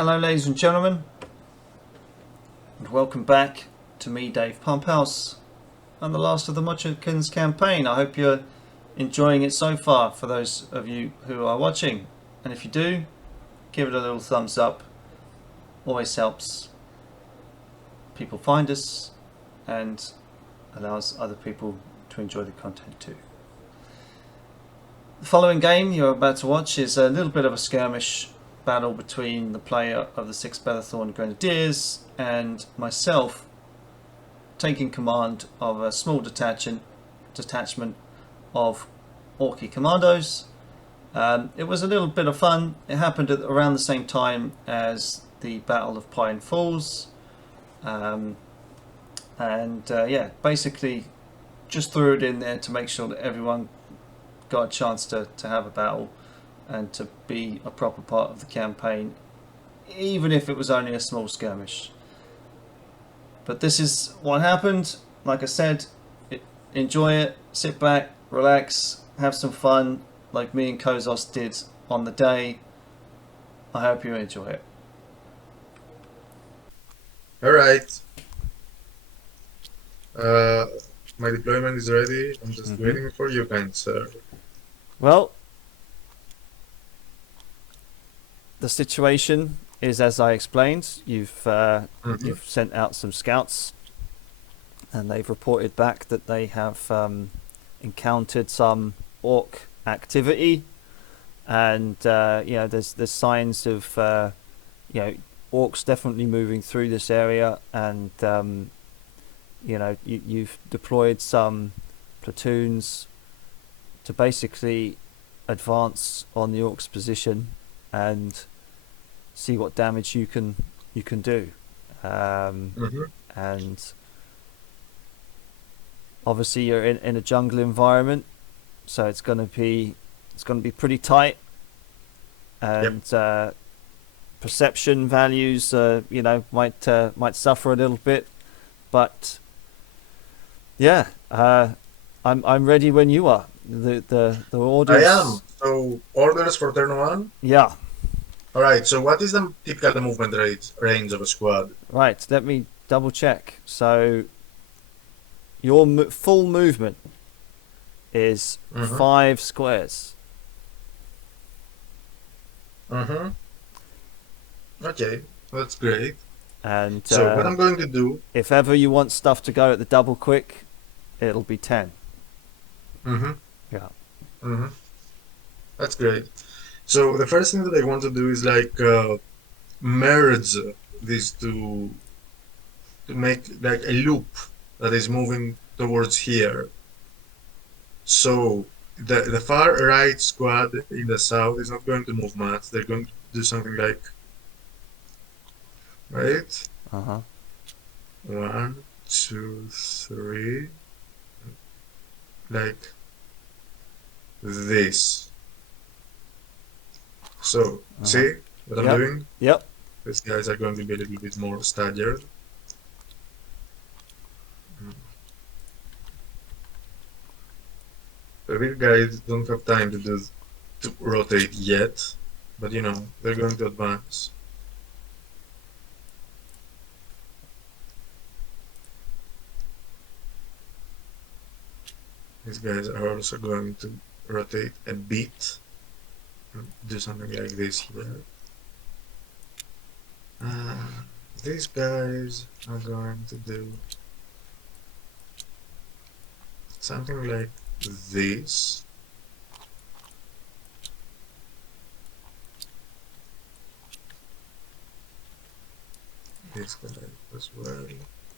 Hello ladies and gentlemen, and welcome back to me, Dave Pumphouse, and the last of the Motch'Ikans campaign. I hope you're enjoying it so far, for those of you who are watching, and if you do, give it a little thumbs up. Always helps people find us and allows other people to enjoy the content too. The following game you're about to watch is a little bit of a skirmish battle between the player of the 6th Bellaphorn Grenadiers and myself, taking command of a small detachment of Orky commandos. It was a little bit of fun. It happened at around the same time as the Battle of Pine Falls, yeah, basically just threw it in there to make sure that everyone got a chance to have a battle and to be a proper part of the campaign, even if it was only a small skirmish. But this is what happened. Like I said, enjoy it, sit back, relax, have some fun, like me and Kozos did on the day. I hope you enjoy it. Alright. My deployment is ready. I'm just waiting for you, kind sir. Well, the situation is as I explained. You've sent out some scouts, and they've reported back that they have encountered some orc activity, and there's signs of orcs definitely moving through this area, and you've deployed some platoons to basically advance on the orcs' position and see what damage you can do. And obviously you're in a jungle environment, so it's going to be pretty tight, and perception values might suffer a little bit, but yeah, I'm ready when you are. The orders. I am. So orders for turn 1? Yeah. Alright, so what is the typical movement range of a squad? Right, let me double check. So your full movement is 5 squares. Okay, that's great. And so what I'm going to do, if ever you want stuff to go at the double quick, it'll be 10. Yeah. That's great. So the first thing that I want to do is like merge these two to make like a loop that is moving towards here. So the far right squad in the south is not going to move much. They're going to do something like, right? 1, 2, 3, like this. So, see what I'm doing? Yep. These guys are going to be a little bit more staggered. So these guys don't have time to rotate yet, but you know, they're going to advance. These guys are also going to rotate a bit. Do something like this here. These guys are going to do something like this. This guy as well.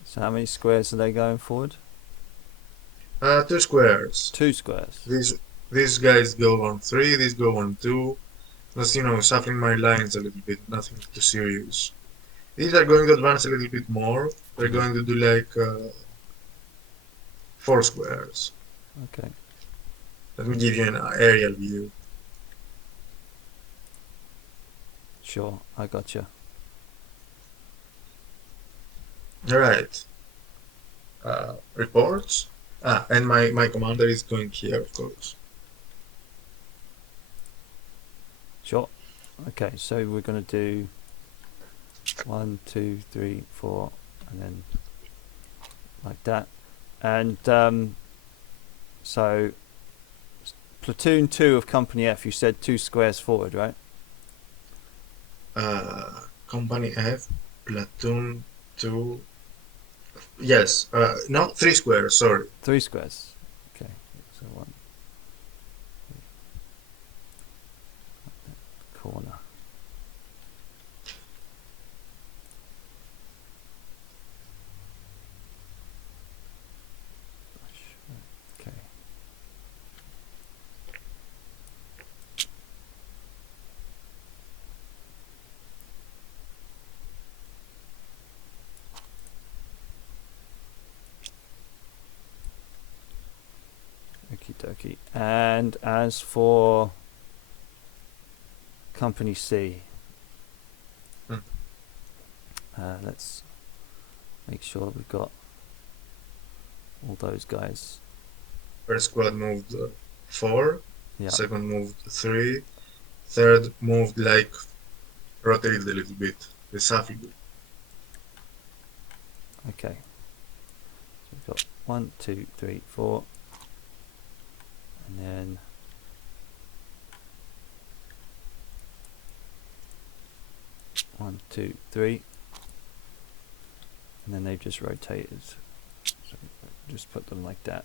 So how many squares are they going forward? 2 squares. 2 squares. These guys go on 3, these go on 2. Just, shuffling my lines a little bit, nothing too serious. These are going to advance a little bit more. They're going to do like 4 squares. Okay. Let me give you an aerial view. Sure, I got you. Alright. Reports. And my commander is going here, of course. Sure. Okay, so we're going to do 1, 2, 3, 4, and then like that. And so platoon 2 of company F, you said 2 squares forward, right? Company F, platoon 2. Yes, no, 3 squares, sorry. 3 squares. Okay, so 1 corner. Okay. Okie dokie. And as for company C, Hmm. let's make sure we've got all those guys. First squad moved 4, Yeah. second moved 3, third moved like rotated a little bit, the shuffled. Okay. So we've got 1, 2, 3, 4, and then 1, 2, 3, and then they've just rotated. So just put them like that.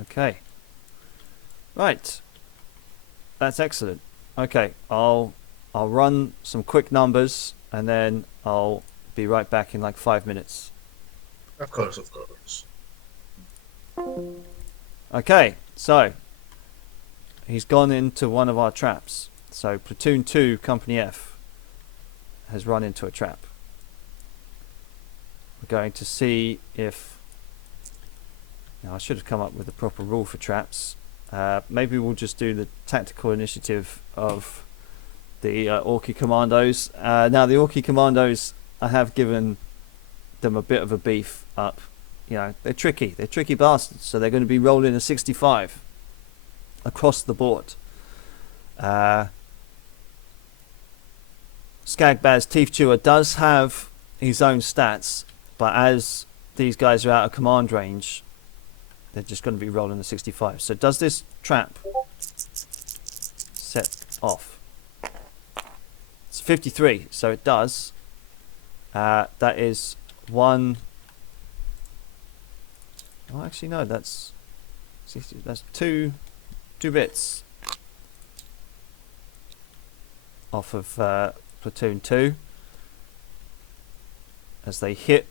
Okay. Right. That's excellent. Okay, I'll run some quick numbers and then I'll be right back in like 5 minutes. Of course, of course. Okay, so he's gone into one of our traps. So platoon 2, company F, has run into a trap. We're going to see if... Now, I should have come up with a proper rule for traps. Maybe we'll just do the tactical initiative of the Orky Commandos. Now, the Orky Commandos, I have given them a bit of a beef up. You know, they're tricky bastards, so they're going to be rolling a 65 across the board. Skagbaz Teeth Chewer does have his own stats, but as these guys are out of command range, they're just going to be rolling a 65. So does this trap set off? It's 53, so it does. That is one... Oh, actually no, that's 60, that's two bits off of platoon 2 as they hit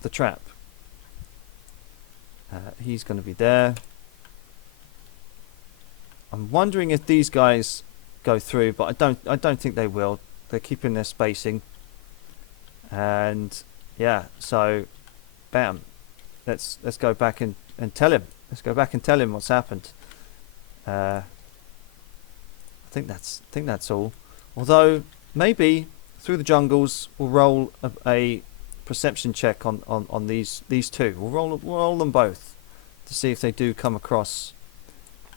the trap. He's going to be there. I'm wondering if these guys go through, but I don't think they will. They're keeping their spacing. And yeah, so bam. Let's go back and tell him. Let's go back and tell him what's happened. I think that's all. Although maybe through the jungles we'll roll a perception check on these two. We'll roll them both to see if they do come across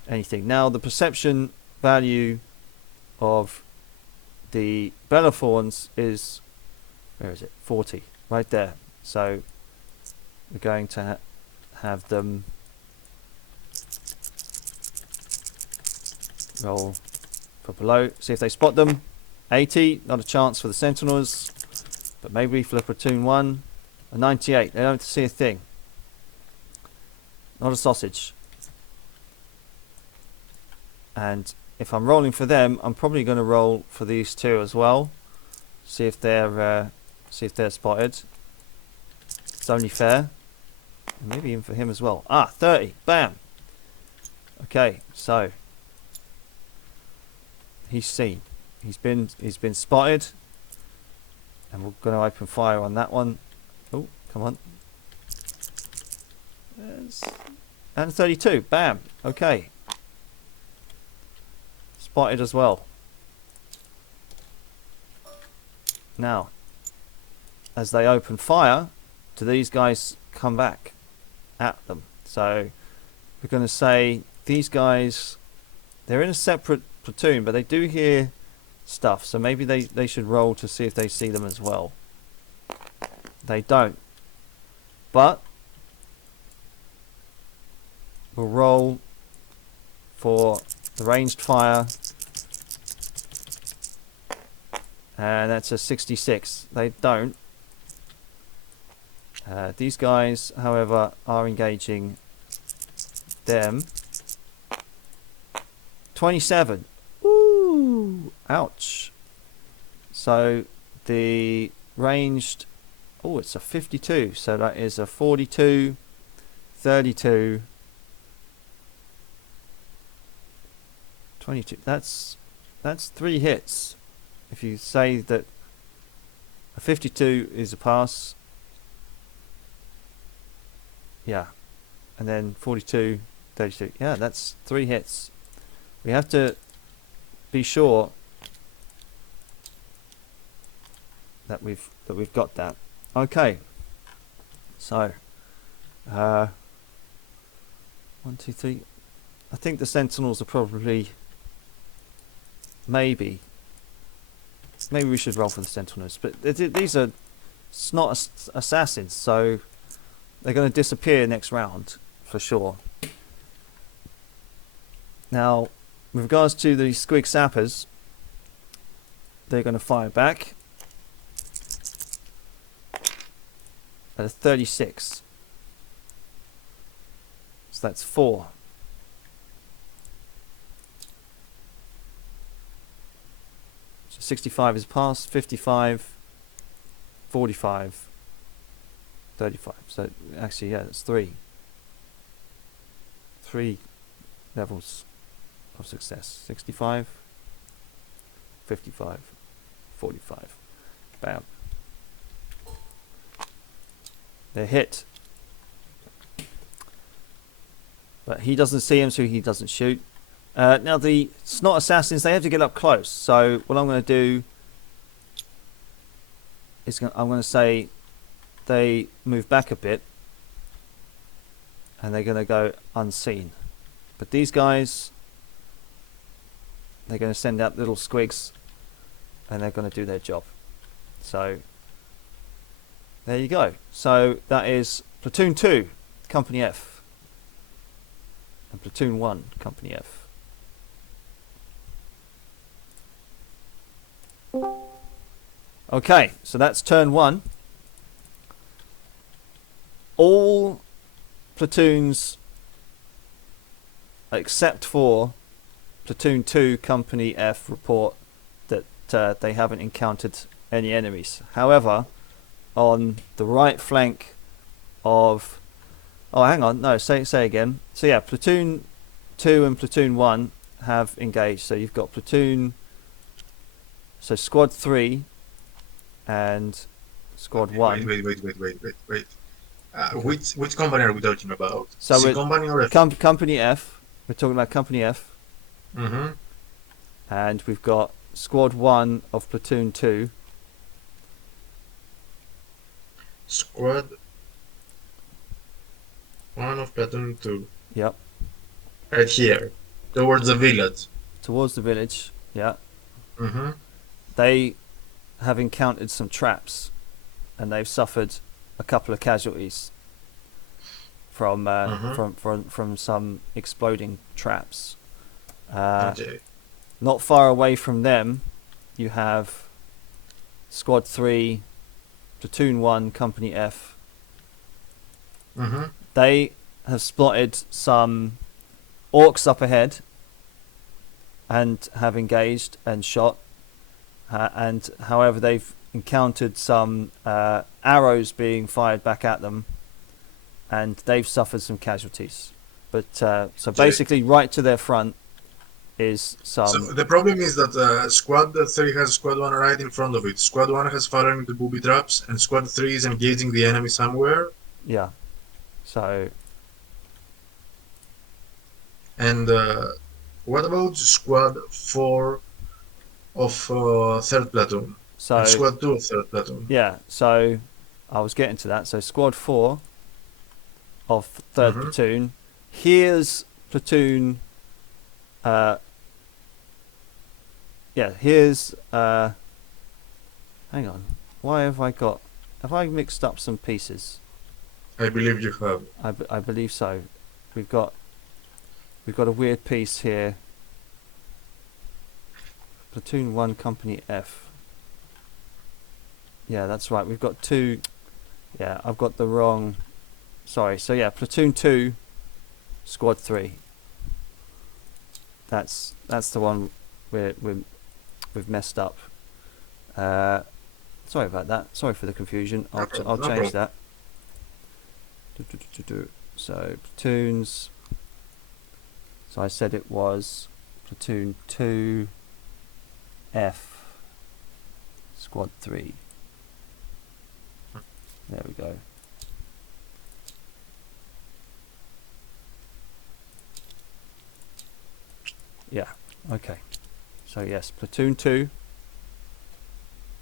anything. Now the perception value of the Bellaphorns is, where is it? 40, right there. So we're going to have them roll for below, see if they spot them. 80, not a chance for the Sentinels, but maybe for the platoon 1. A 98, they don't see a thing. Not a sausage. And if I'm rolling for them, I'm probably going to roll for these two as well. See if they're spotted. It's only fair. And maybe even for him as well. 30. Bam. Okay, so he's seen. He's been spotted. And we're going to open fire on that one. Oh, come on. Yes. And 32. Bam. Okay. Spotted as well. Now, as they open fire, do these guys come back at them? So we're going to say these guys, They're in a separate platoon, but they do hear stuff. So maybe they should roll to see if they see them as well. They don't. But we'll roll for the ranged fire. And that's a 66. They don't. These guys, however, are engaging them. 27. Ooh, ouch. So the ranged, oh, it's a 52. So that is a 42, 32, 22. That's 3 hits. If you say that a 52 is a pass, yeah, and then 42, 32, yeah, that's 3 hits. We have to be sure that we've got that. Okay, so 1, 2, 3. I think the Sentinels are probably maybe we should roll for the Sentinels, but these are not assassins, so they're going to disappear next round for sure. Now, with regards to the Squig Sappers, they're going to fire back at a 36. So that's 4. So 65 is passed, 55, 45, 35. So actually, yeah, it's 3. 3 levels of success. 65, 55, 45. Bam. They're hit. But he doesn't see him, so he doesn't shoot. Now the Snot Assassins, they have to get up close. So what I'm going to do is I'm going to say they move back a bit. And they're going to go unseen. But these guys, they're going to send out little squigs. And they're going to do their job. So there you go. So that is Platoon 2, Company F. And Platoon 1, Company F. Okay, so that's turn 1. All platoons except for Platoon 2, Company F report that they haven't encountered any enemies. However, on the right flank of... Oh, hang on. No, say again. So yeah, Platoon 2 and Platoon 1 have engaged. So you've got Platoon... So Squad 3 and Squad 1. Wait. Which company are we talking about? So C company or F? Company F. We're talking about Company F. Mm-hmm. And we've got Squad 1 of Platoon 2. Squad 1 of Platoon 2. Yep. Right here. Towards the village. Towards the village. Yeah. Mm-hmm. They have encountered some traps. And they've suffered a couple of casualties from from some exploding traps. Okay. Not far away from them, you have Squad 3, Platoon 1, Company F. Mm-hmm. They have spotted some orcs up ahead and have engaged and shot. And however, they've encountered some arrows being fired back at them, and they've suffered some casualties. But so basically, right to their front is some. So the problem is that Squad 3 has Squad 1 right in front of it. Squad 1 has fallen into booby traps, and Squad 3 is engaging the enemy somewhere. Yeah. So. And what about Squad 4 of 3rd Platoon? So And Squad 2 of 3rd Platoon? Yeah. So I was getting to that. So Squad 4 of 3rd Platoon. Here's Platoon yeah, here's hang on. Why have I mixed up some pieces? I believe you have. I believe so. We've got a weird piece here. Platoon 1, Company F. Yeah, that's right. We've got 2. Yeah, I've got the wrong. Sorry. So yeah, Platoon 2, Squad 3. That's the one we've messed up. Sorry about that. Sorry for the confusion. I'll change that. So platoons. So I said it was Platoon 2, F, Squad 3. There we go. Yeah, okay. So yes, Platoon 2,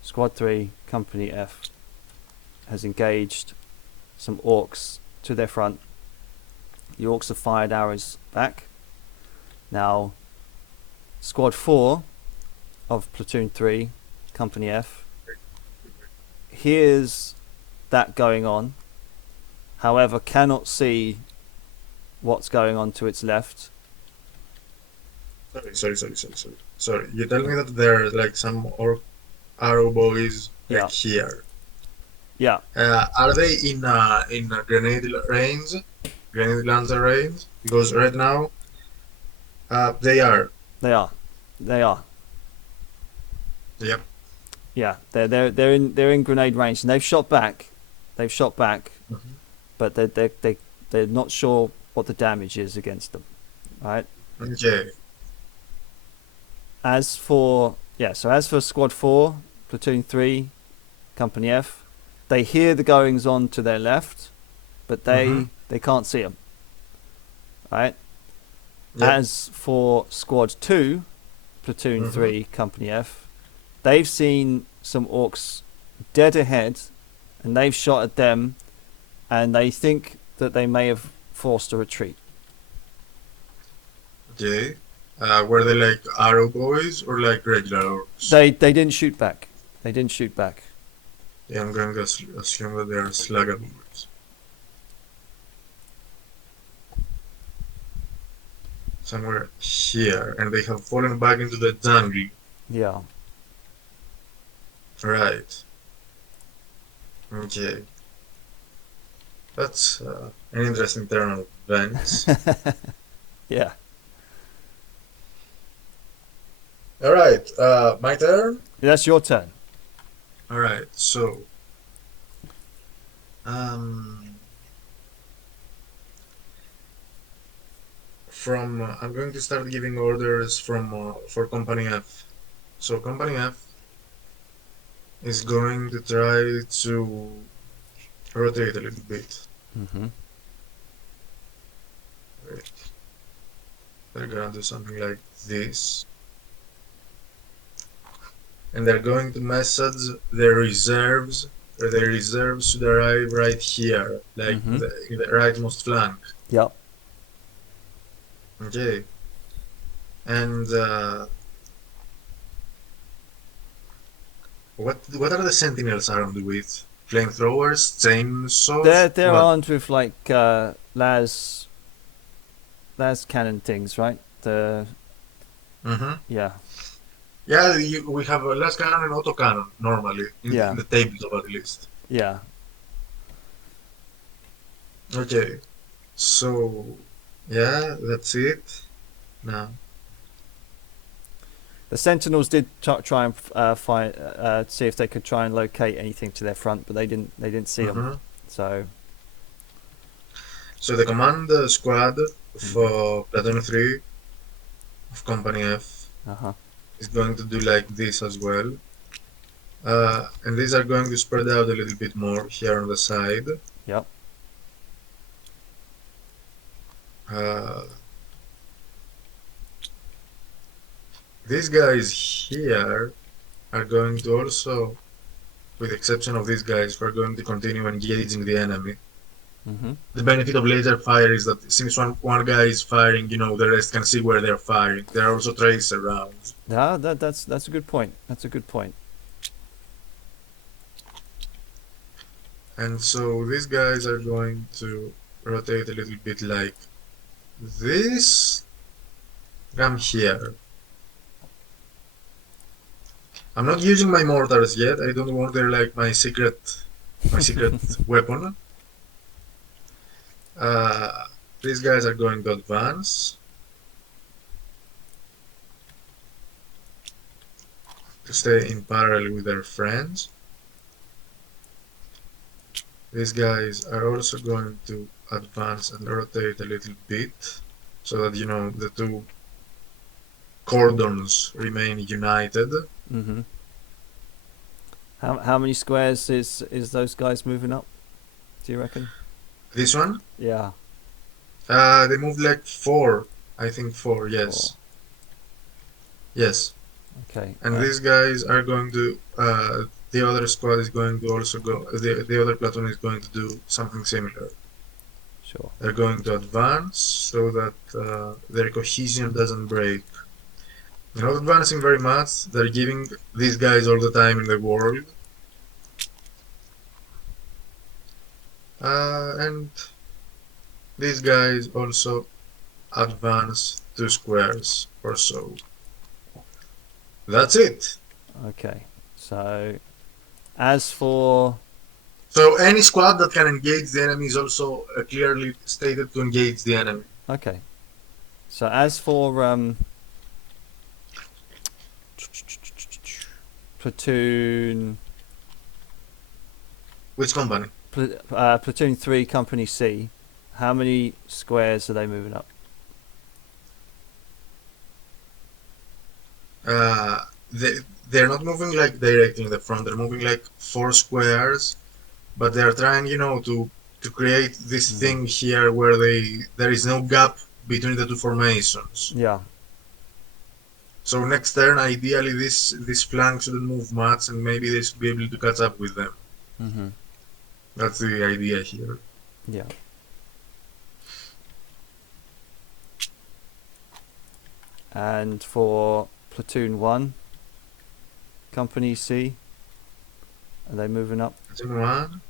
Squad 3, Company F has engaged some orcs to their front. The orcs have fired arrows back. Now, Squad 4 of Platoon 3, Company F, hears that going on, however cannot see what's going on to its left. Sorry. You tell me that there are like some orc arrow boys like here. Yeah. Are they in a grenade range? Grenade launcher range? Because right now they are. They are. Yep. Yeah, they're in grenade range, and they've shot back, Mm-hmm. but they're not sure what the damage is against them, right? Okay. As for Squad 4, Platoon 3, Company F, they hear the goings on to their left, but they can't see them, right? Yep. As for Squad 2, Platoon 3, Company F, they've seen some orcs dead ahead, and they've shot at them, and they think that they may have forced a retreat. Okay. Were they like arrow boys or like regular orcs? They didn't shoot back. Yeah, I'm going to assume that they are slugger boys. Somewhere here, and they have fallen back into the jungle. Yeah. Right. Okay. That's an interesting turn of events. Yeah. Alright, my turn? That's your turn. Alright, so I'm going to start giving orders for Company F. So Company F is going to try to rotate a little bit. Wait. They're gonna do something like this. And they're going to message their reserves, or their reserves should arrive right here, like in the rightmost flank. Yep. Okay. And what are the sentinels armed with? Flamethrowers, chainsaws? They're armed with like las cannon things, right? Yeah. Yeah, we have a las cannon and autocannon normally in the tabletop at least. Yeah. Okay, so yeah, that's it. Now the Sentinels did try and find see if they could try and locate anything to their front, but they didn't see them. So the command squad of Platoon 3 of Company F is going to do like this as well. And these are going to spread out a little bit more here on the side. Yep. These guys here are going to also, with the exception of these guys, we're going to continue engaging the enemy. Mm-hmm. The benefit of laser fire is that since one guy is firing, you know, the rest can see where they're firing. There are also tracer rounds. Yeah, that's a good point. That's a good point. And so these guys are going to rotate a little bit like this. Come here. I'm not using my mortars yet. I don't want they're like my secret weapon. Uh, these guys are going to advance to stay in parallel with their friends. These guys are also going to advance and rotate a little bit so that, you know, the two cordons remain united. Mm-hmm. How many squares is those guys moving up? Do you reckon? This one, Yeah. they moved like four. I think four, yes. 4. Yes. Okay. And these guys are going to, the other squad is going to also go, the other platoon is going to do something similar. Sure. They're going to advance so that their cohesion doesn't break. They're not advancing very much, they're giving these guys all the time in the world. And these guys also advance 2 squares or so. That's it. Okay. So, as for So any squad that can engage the enemy is also clearly stated to engage the enemy. okay. So as for platoon Which company? platoon 3 company C, how many squares are they moving up? They're not moving like directly in the front. They're moving like 4 squares, but they're trying, you know, to create this thing here where there is no gap between the two formations. Yeah. So next turn, ideally, this flank shouldn't move much, and maybe they should be able to catch up with them. Mm-hmm. That's the idea here. Yeah. And for platoon 1 company C, are they moving up? Platoon one.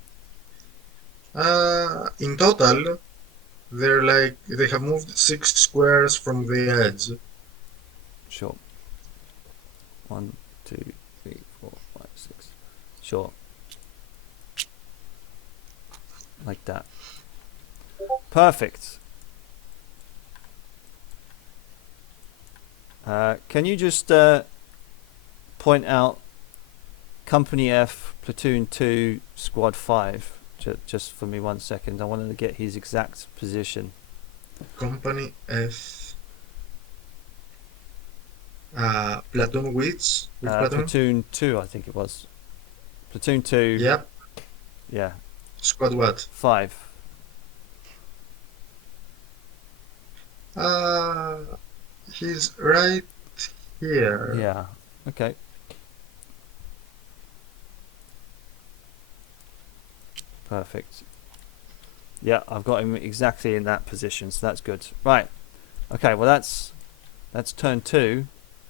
In total, they have moved 6 squares from the edge. Sure. 1, 2, 3, 4, 5, 6. Sure. Like that. Perfect. Can you just point out Company F, Platoon 2, Squad 5, just for me 1 second? I wanted to get his exact position. Company F. Platoon which? Which platoon? Platoon 2, I think it was. Platoon 2. Yep. Yeah. Squad what? 5. He's right here. Yeah. Okay. Perfect. Yeah, I've got him exactly in that position, so that's good. Right. Okay, well that's turn 2,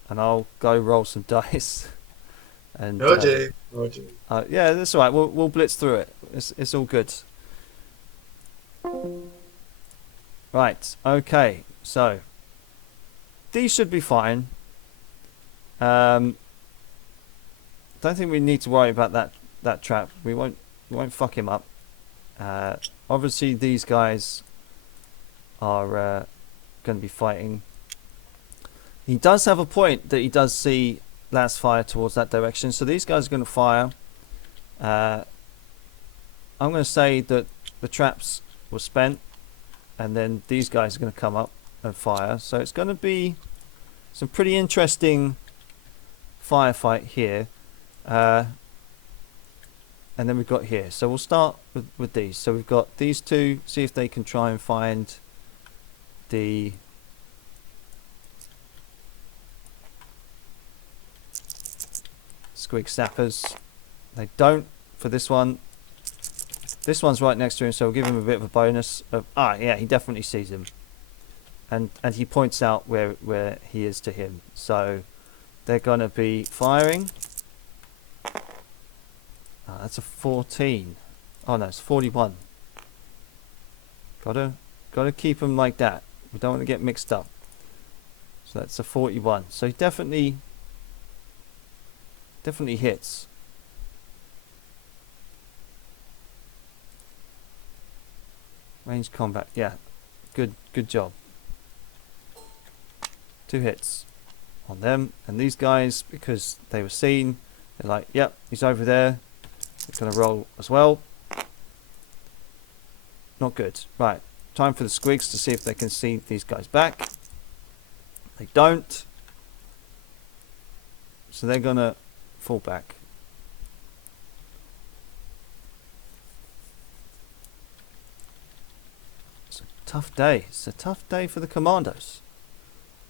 and I'll go roll some dice. And OJ. yeah, that's all right. We'll blitz through it. It's all good. Right. Okay. So these should be fine. Don't think we need to worry about that trap. We won't fuck him up. Obviously these guys are going to be fighting. He does have a point that he does see last fire towards that direction, so these guys are going to fire. I'm going to say that the traps were spent, and then these guys are going to come up and fire, so it's going to be some pretty interesting firefight here. And then we've got here, so we'll start with these. So we've got these two, see if they can try and find the squig sappers. They don't for this one. This one's right next to him, so we'll give him a bit of a bonus. Yeah, he definitely sees him. And he points out where he is to him. So they're going to be firing. That's a 14. Oh no, it's 41. Gotta keep them like that. We don't want to get mixed up. So that's a 41. So he definitely hits. Range combat. Yeah. Good job. 2 hits on them. And these guys, because they were seen, they're like, yep, he's over there. They're going to roll as well. Not good. Right. Time for the squigs to see if they can see these guys back. They don't. So they're going to fall back. It's a tough day. It's a tough day for the commandos.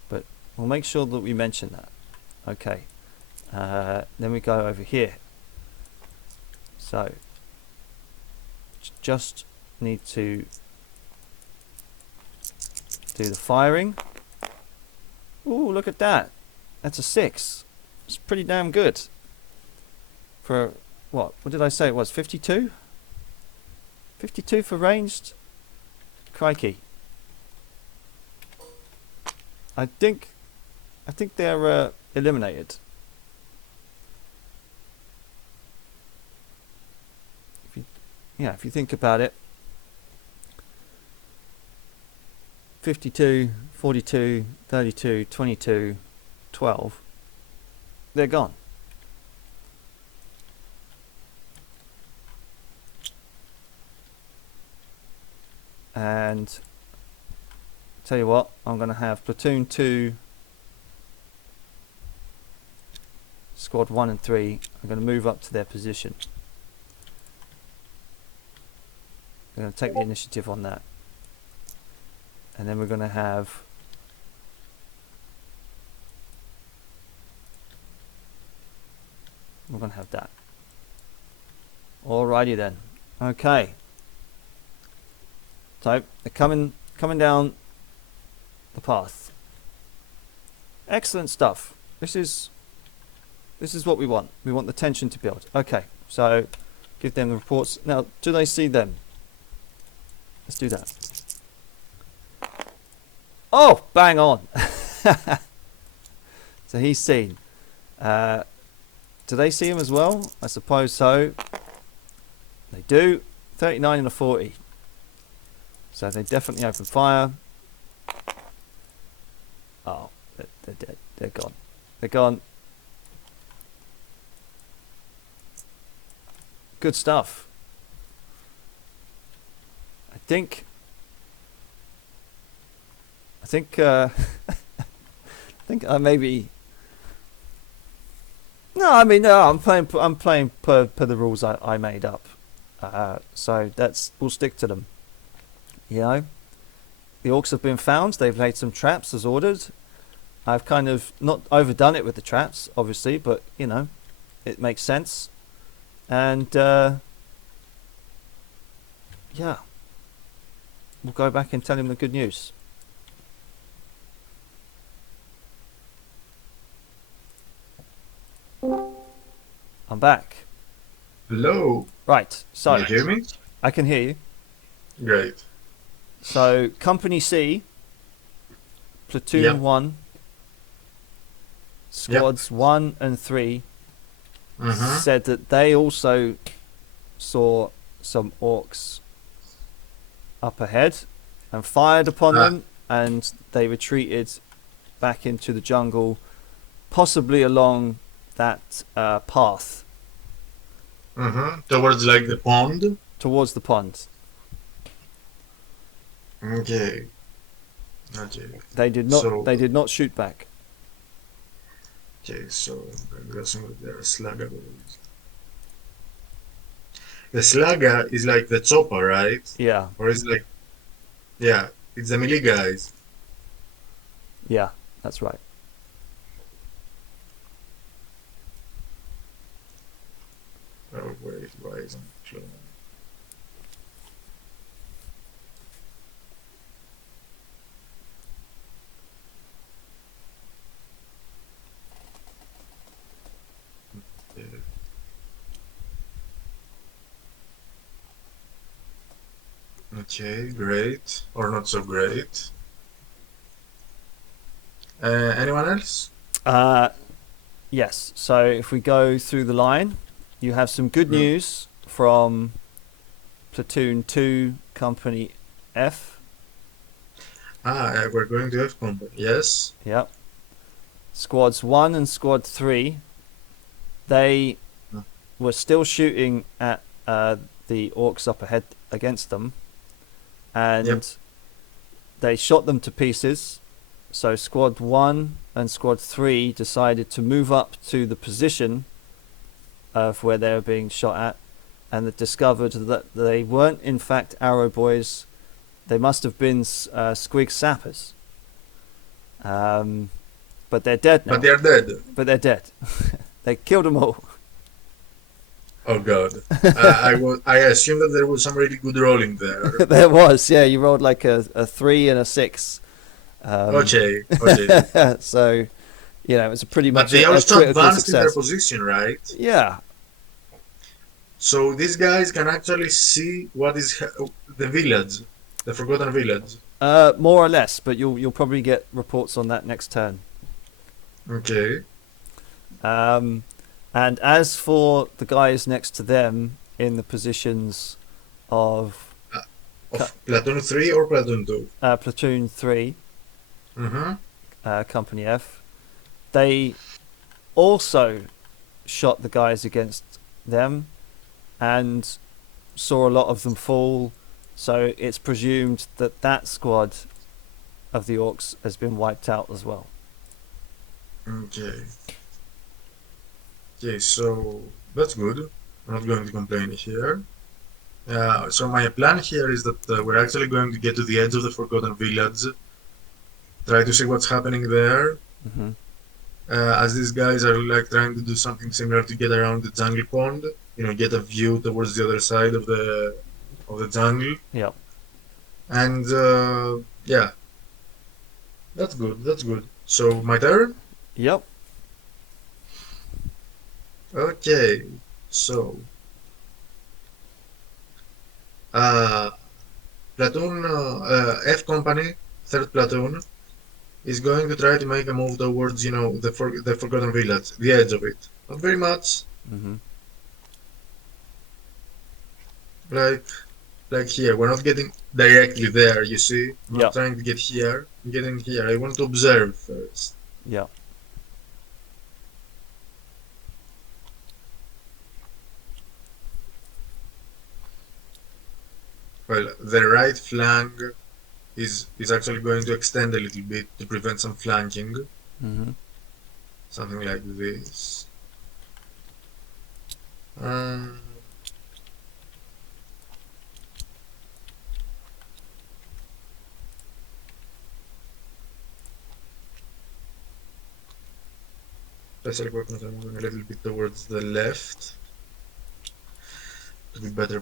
But we'll make sure that we mention that. Okay. Then we go over here. So just need to do the firing. Ooh, look at that. That's a 6. It's pretty damn good. For what did I say it was? 52? 52 for ranged? Crikey. I think they're eliminated. If you think about it, 52, 42, 32, 22, 12, they're gone. And tell you what, I'm going to have platoon 2, squad 1 and 3. I'm going to move up to their position. I'm going to take the initiative on that. And then we're going to have that. Alrighty then. Okay. So they're coming down the path. Excellent stuff. This is what we want. We want the tension to build. Okay. So give them the reports. Now, do they see them? Let's do that. Oh, bang on. So he's seen. Do they see him as well? I suppose so. They do. 39 and a 40. So they definitely open fire. Oh, they're dead. They're gone. They're gone. Good stuff. I think I maybe. No, I mean no. I'm playing per the rules I made up. So we'll stick to them. You know, the orcs have been found. They've laid some traps as ordered. I've kind of not overdone it with the traps, obviously, but you know, it makes sense. And yeah, we'll go back and tell him the good news. I'm back. Hello. Right, so Can you hear me? I can hear you. Great. So Company C, Platoon Yep. 1, Squads 1 and 3 said that they also saw some orcs up ahead and fired upon them, and they retreated back into the jungle, possibly along that path. Towards like the pond. Towards the pond. Okay. They did not. So, They did not shoot back. okay, so I'm guessing that they're Slaga boys. The Slaga is like the chopper, right? Yeah. Or is it like, yeah, it's the melee guys. Yeah, that's right. Oh wait, why isn't it showing? Okay, great. Or not so great. Anyone else? Yes. So if we go through the line, you have some good Mm. news from Platoon 2, Company F. We're going to F Company. Yes. Yep. Squads 1 and Squad 3, they Mm. were still shooting at the orcs up ahead against them, and Yep. they shot them to pieces. So Squad 1 and Squad 3 decided to move up to the position of where they were being shot at, and they discovered that they weren't in fact arrow boys. They must have been squig sappers. But they're dead now. But they're dead. But they're dead. They killed them all. Oh God. I assumed that there was some really good rolling there. There was, yeah. You rolled like a 3 and a 6. Okay. Okay. So, you know, it was pretty But much they a also critical advanced in their success. position, right? Yeah, So these guys can actually see what is the village, the Forgotten Village. more or less, but you'll probably get reports on that next turn. Okay. And as for the guys next to them in the positions of Of Platoon 3 or Platoon 2? Platoon 3, Mm-hmm. Company F, they also shot the guys against them and saw a lot of them fall. So it's presumed that that squad of the orcs has been wiped out as well. Okay. Okay, so that's good. I'm not going to complain here. So my plan here is that we're actually going to get to the edge of the Forgotten Village, try to see what's happening there. Hmm. As these guys are like trying to do something similar to get around the jungle pond, you know, get a view towards the other side of the jungle. Yep. And yeah, that's good. That's good. So my turn. Yep. Okay. So uh, platoon F company, third platoon, is going to try to make a move towards, you know, the Forgotten Village, the edge of it. Not very much, Hmm. like like here. We're not getting directly there, you see. I'm not Yep. trying to get here. I'm getting here. I want to observe first. Yep. Well, the right flank is actually going to extend a little bit to prevent some flanking. Hmm. Something like this. Um, Special weapons are moving a little bit towards the left to be better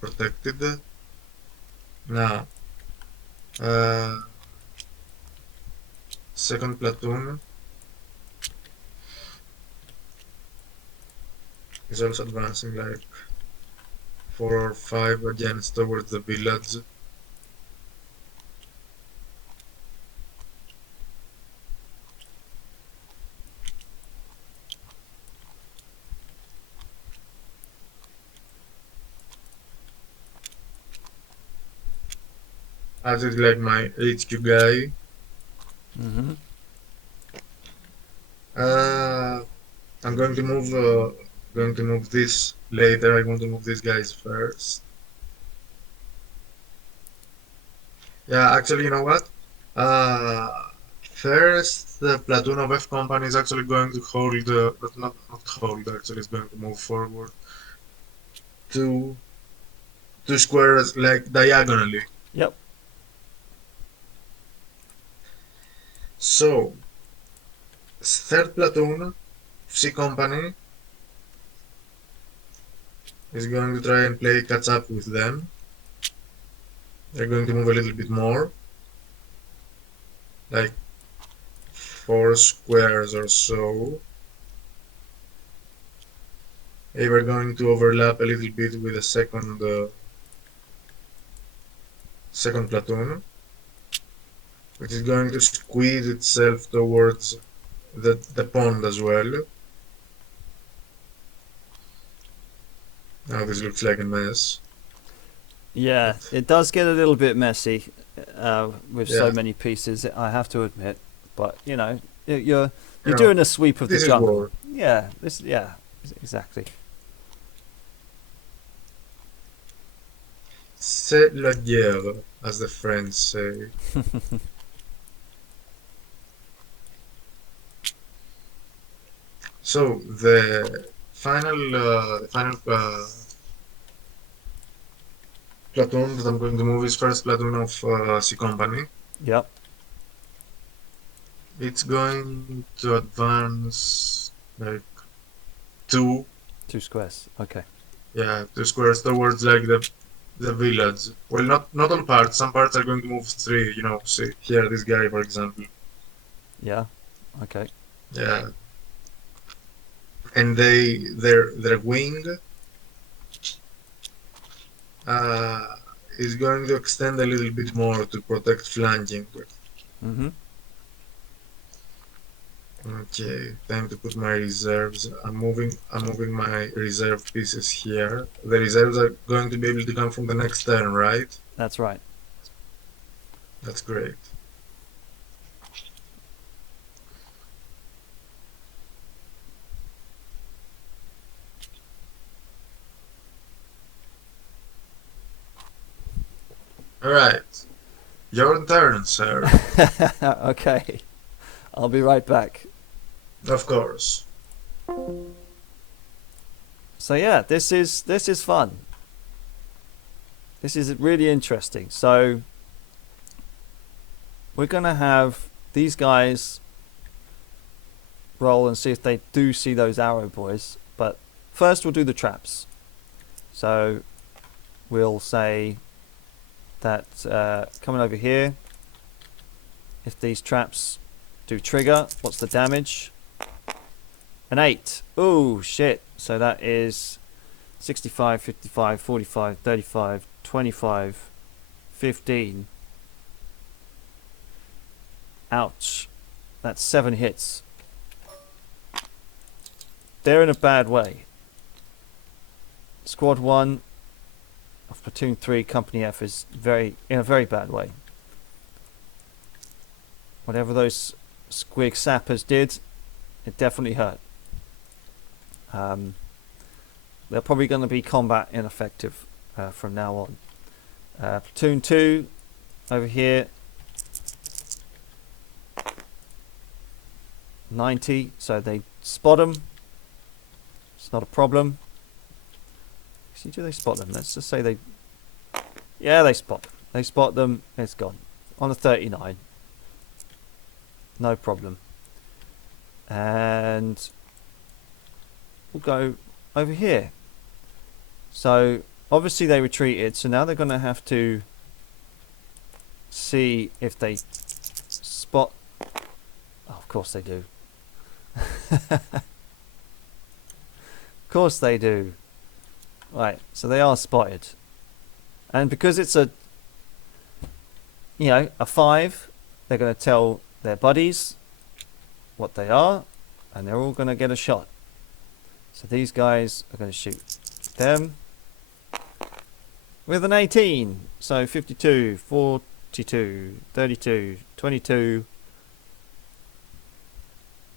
protected. Now, uh, second platoon is also advancing like 4 or 5 against towards the village. As is like my HQ guy. Hmm. Uh, I'm going to move this later. I want to move these guys first. Yeah, actually, you know what? First, the platoon of F company is actually going to hold, but not hold. Actually, it's going to move forward two two squares like diagonally. Yep. So, third platoon, C company, is going to try and play catch up with them. They're going to move a little bit more, like 4 squares or so. They were going to overlap a little bit with the second second platoon, which is going to squeeze itself towards the pond as well. Now this looks like a mess. Yeah, it does get a little bit messy with so Yeah. many pieces, I have to admit. But you know, you're You know, doing a sweep of the this is jungle. war. Yeah, exactly. C'est la guerre, as the French say. So the final platoon that I'm going to move is first platoon of C Company. Yep. It's going to advance like two, 2 squares. Okay. yeah, 2 squares towards like the village. Well, not all parts. Some parts are going to move three. You know, see here, this guy, for example. Yeah. Okay. Yeah, and their wing uh, is going to extend a little bit more to protect flanking. Mhm. Okay, time to put my reserves. I'm moving my reserve pieces here. The reserves are going to be able to come from the next turn, right? That's right. That's great. Alright. Your turn, sir. Okay. I'll be right back. Of course. So yeah, this is fun. This is really interesting. So we're gonna have these guys roll and see if they do see those arrow boys. But first we'll do the traps. So we'll say that coming over here, if these traps do trigger, what's the damage? An 8. Oh shit. So that is 65, 55, 45, 35, 25, 15. Ouch. That's 7 hits. They're in a bad way. Squad 1 of Platoon 3, Company F is in a very bad way. Whatever those squig sappers did, it definitely hurt. They're probably going to be combat ineffective from now on. Platoon 2 over here, 90, so they spot them. It's not a problem. See, do they spot them? Let's just say they... Yeah, they spot them. They spot them, it's gone. On a 39. No problem. And we'll go over here. So obviously they retreated, so now they're going to have to see if they spot... Oh, of course they do. Of course they do. Right, so they are spotted. And because it's a 5, they're going to tell their buddies what they are, and they're all going to get a shot. So these guys are going to shoot them with an 18. So 52, 42, 32, 22.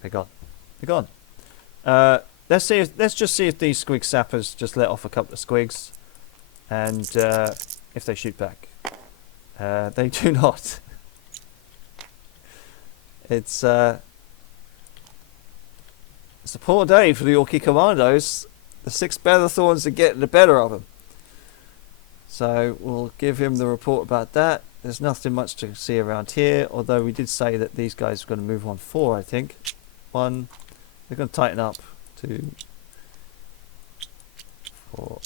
They're gone. They're gone. Let's just see if these squig sappers just let off a couple of squigs, and if they shoot back. They do not. It's a poor day for the Yorkie Commandos. The 6 Bellathorns are getting the better of them. So we'll give him the report about that. There's nothing much to see around here, although we did say that these guys are going to move on 4, I think. 1, they're going to tighten up. 2, 4,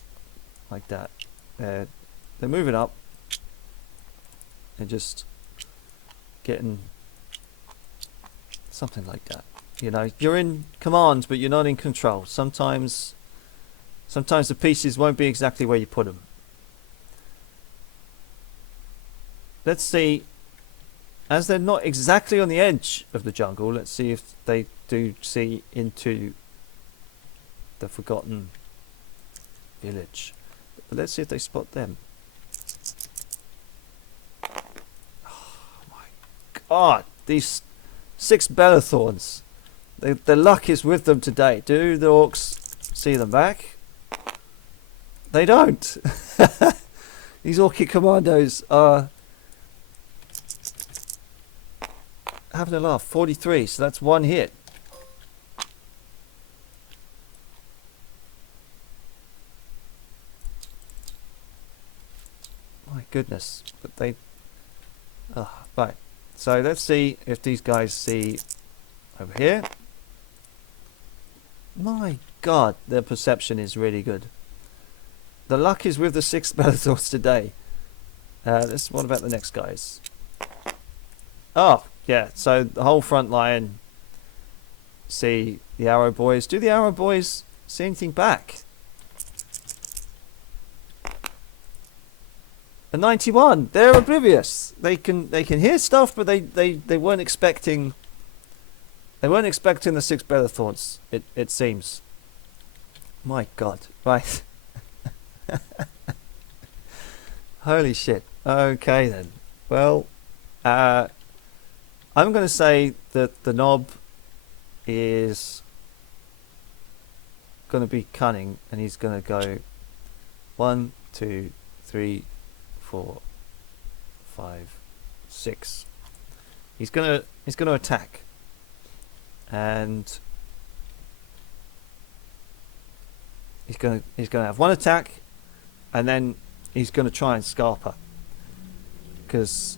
like that. They're moving up. They're just getting something like that. You know, you're in command, but you're not in control. Sometimes the pieces won't be exactly where you put them. let's see. As they're not exactly on the edge of the jungle, let's see if they do see into the Forgotten Village. But let's see if they spot them. Oh my god, these 6 Bellathorns. The luck is with them today. Do the orcs see them back? They don't. These Orchid Commandos are having a laugh. 43, so that's 1 hit. My goodness. But they... right. So let's see if these guys see over here. My god, their perception is really good. The luck is with the 6 Bellathorns today. What about the next guys? Oh, yeah. So the whole front line see the Arrow Boys. Do the Arrow Boys see anything back? A 91. They're oblivious. They can hear stuff, but they weren't expecting. They weren't expecting the 6 Bellathorns. It seems. My God. Right. Holy shit. Okay then. Well, I'm going to say that the knob is going to be cunning, and he's going to go 1, 2, 3, 4, 5, 6. He's going to attack, and he's going to have 1 attack, and then he's going to try and Scarper, because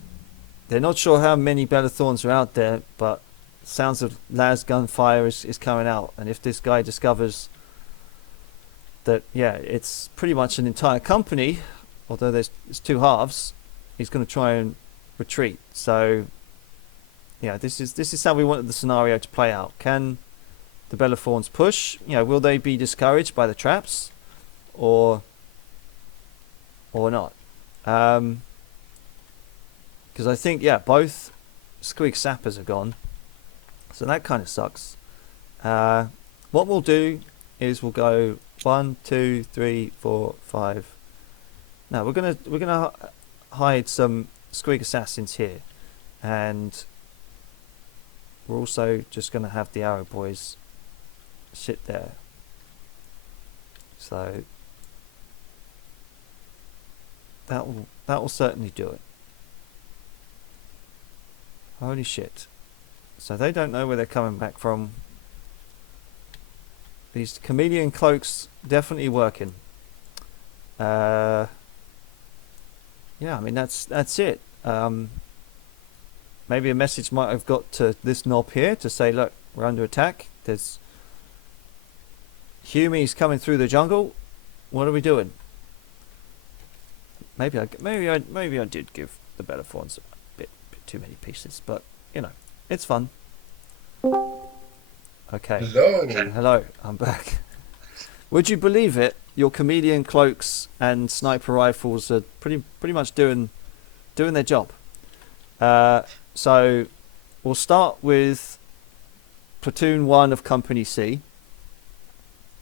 they're not sure how many Bellathorns are out there, but sounds of las gunfire is coming out, and if this guy discovers that, yeah, it's pretty much an entire company, although there's 2 halves, he's going to try and retreat. So yeah, this is how we wanted the scenario to play out. Can the Bellaphorns push? You know, will they be discouraged by the traps, or not? Because I think, yeah, both Squeak Sappers are gone, so that kind of sucks. What we'll do is we'll go 1, 2, 3, 4, 5. No, we're gonna hide some Squeak Assassins here, and we're also just gonna have the Arrow Boys sit there. So that will certainly do it. Holy shit. So they don't know where they're coming back from. These chameleon cloaks definitely working. Yeah, I mean that's it. Maybe a message might have got to this knob here to say, look, we're under attack. There's Humies coming through the jungle. What are we doing? Maybe I did give the Bellaphorns a bit too many pieces, but you know, it's fun. Okay. Hello, I'm back. Would you believe it? Your chameleon cloaks and sniper rifles are pretty much doing their job. So we'll start with Platoon 1 of Company C.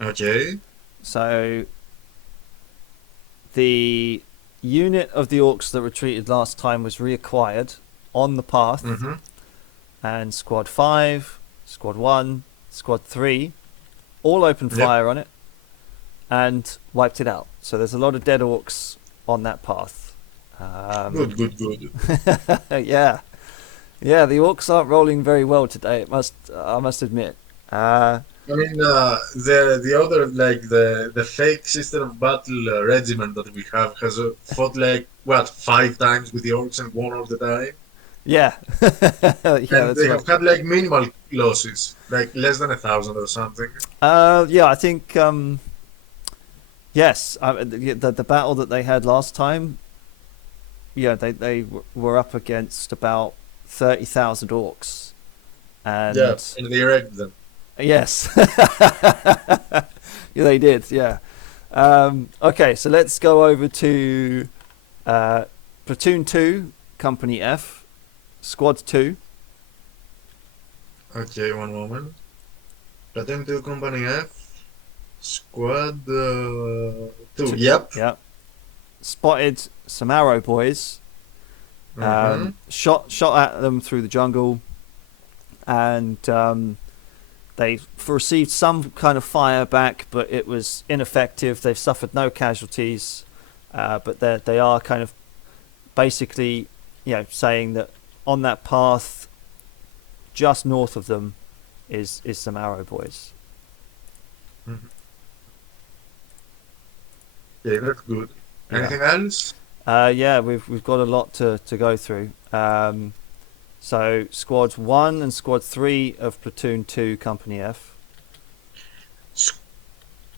Okay. So the unit of the orcs that retreated last time was reacquired on the path. Mm-hmm. And Squad 5, Squad 1, Squad 3 all opened fire on it and wiped it out. So there's a lot of dead orcs on that path. Good. Yeah, the orcs aren't rolling very well today. I must admit. I mean, the other, like the fake system of battle regiment that we have has fought like 5 times with the orcs and won all the time. Yeah, and they have had like minimal losses, like less than 1,000 or something. Yeah, I think yes. The battle that they had last time. Yeah, they were up against about 30,000 orcs, and they wrecked them. Yes, yeah, they did. Yeah. Okay, so let's go over to Platoon 2, Company F, Squad 2. Okay, one moment. Platoon 2, Company F, Squad 2. Yep. Yeah. Spotted some arrow boys. Shot at them through the jungle, and they received some kind of fire back, but it was ineffective. They've suffered no casualties, but they are kind of basically, saying that on that path, just north of them, is some arrow boys. Mm-hmm. Yeah, that's good. Yeah. Anything else? Yeah, we've got a lot to go through. So Squad 1 and Squad 3 of Platoon 2, Company F.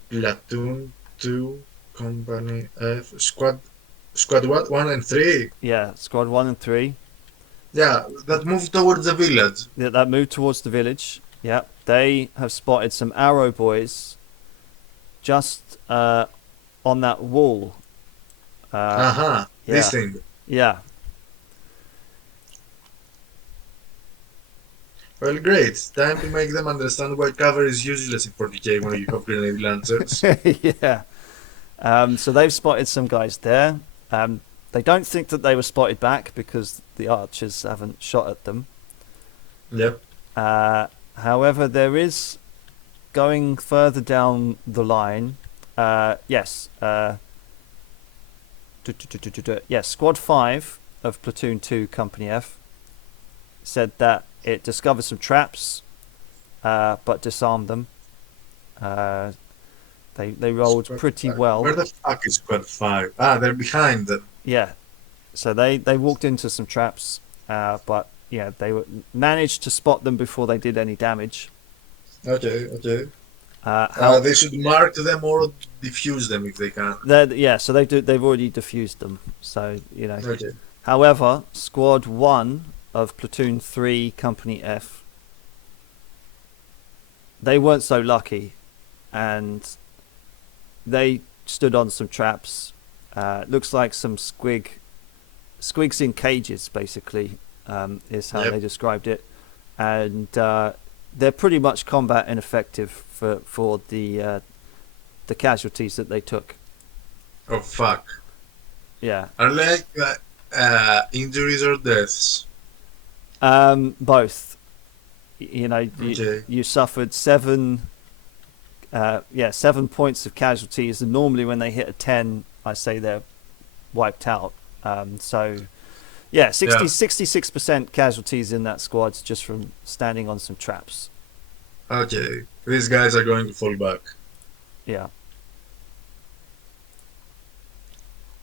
Platoon 2, Company F, Squad what? 1 and 3? Yeah, Squad 1 and 3. Yeah, that moved towards the village. Yeah, that moved towards the village. Yeah, they have spotted some arrow boys just on that wall. This thing. Yeah. Well, great. Time to make them understand why cover is useless in 40k when you have grenade lancers. Yeah. So they've spotted some guys there. They don't think that they were spotted back because the archers haven't shot at them. Yep. However, there is, going further down the line, yes, Squad 5 of Platoon 2, Company F said that it discovered some traps, but disarmed them. They rolled Squad pretty 5. well. Where the fuck is Squad 5? They're behind them. Yeah, so they walked into some traps, but yeah, they managed to spot them before they did any damage. Okay. They should mark them or defuse them if they can. So they've already defused them. So Okay. However, Squad 1 of Platoon 3, Company F, they weren't so lucky, and they stood on some traps. Looks like some squigs in cages, basically, is how they described it, and they're pretty much combat ineffective for the casualties that they took. Oh fuck. Yeah. Are like injuries or deaths? Both. Okay. You suffered 7 points of casualties, and normally when they hit a 10, I say they're wiped out. 66% casualties in that squad just from standing on some traps. Okay. These guys are going to fall back. Yeah.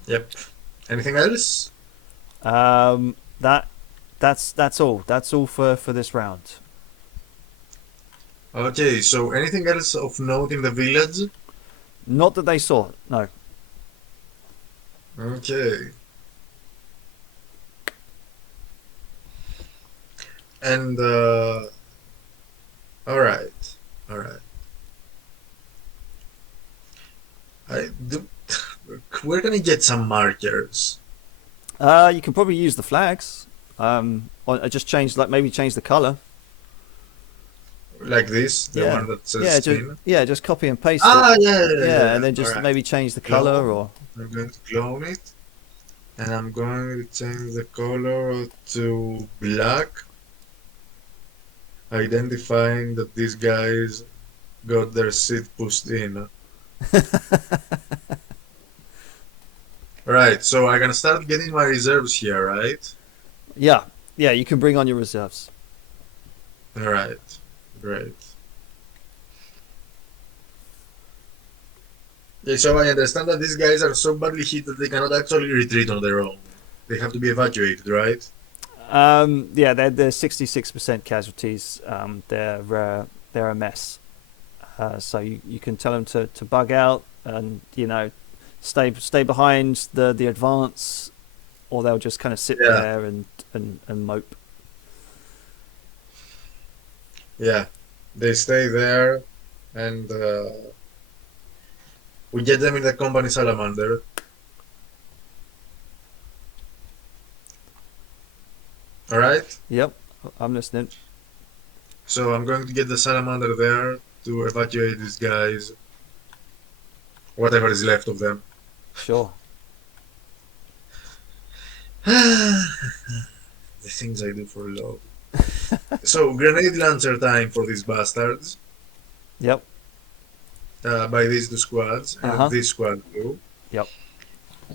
Yep. Anything else? That's all. That's all for this round. Okay, so anything else of note in the village? Not that they saw. No. Okay. And all right. We're gonna get some markers. You can probably use the flags. I just change the color. Like this, the one that says just copy and paste it. Yeah, and then just maybe change the color or. I'm going to clone it, and I'm going to change the color to black, identifying that these guys got their seat pushed in. Right, so I'm gonna start getting my reserves here, right? Yeah, you can bring on your reserves. Alright, great. Yeah, so I understand that these guys are so badly hit that they cannot actually retreat on their own. They have to be evacuated, right? They're 66% casualties. They're a mess. So you can tell them to bug out and stay behind the advance, or they'll just kind of sit there and mope. Yeah, they stay there, and we get them in the company salamander. All right. Yep, I'm listening. So I'm going to get the salamander there to evacuate these guys, whatever is left of them. Sure. The things I do for love. So grenade launcher time for these bastards. Yep. By these two squads Uh and huh. this squad too. Yep.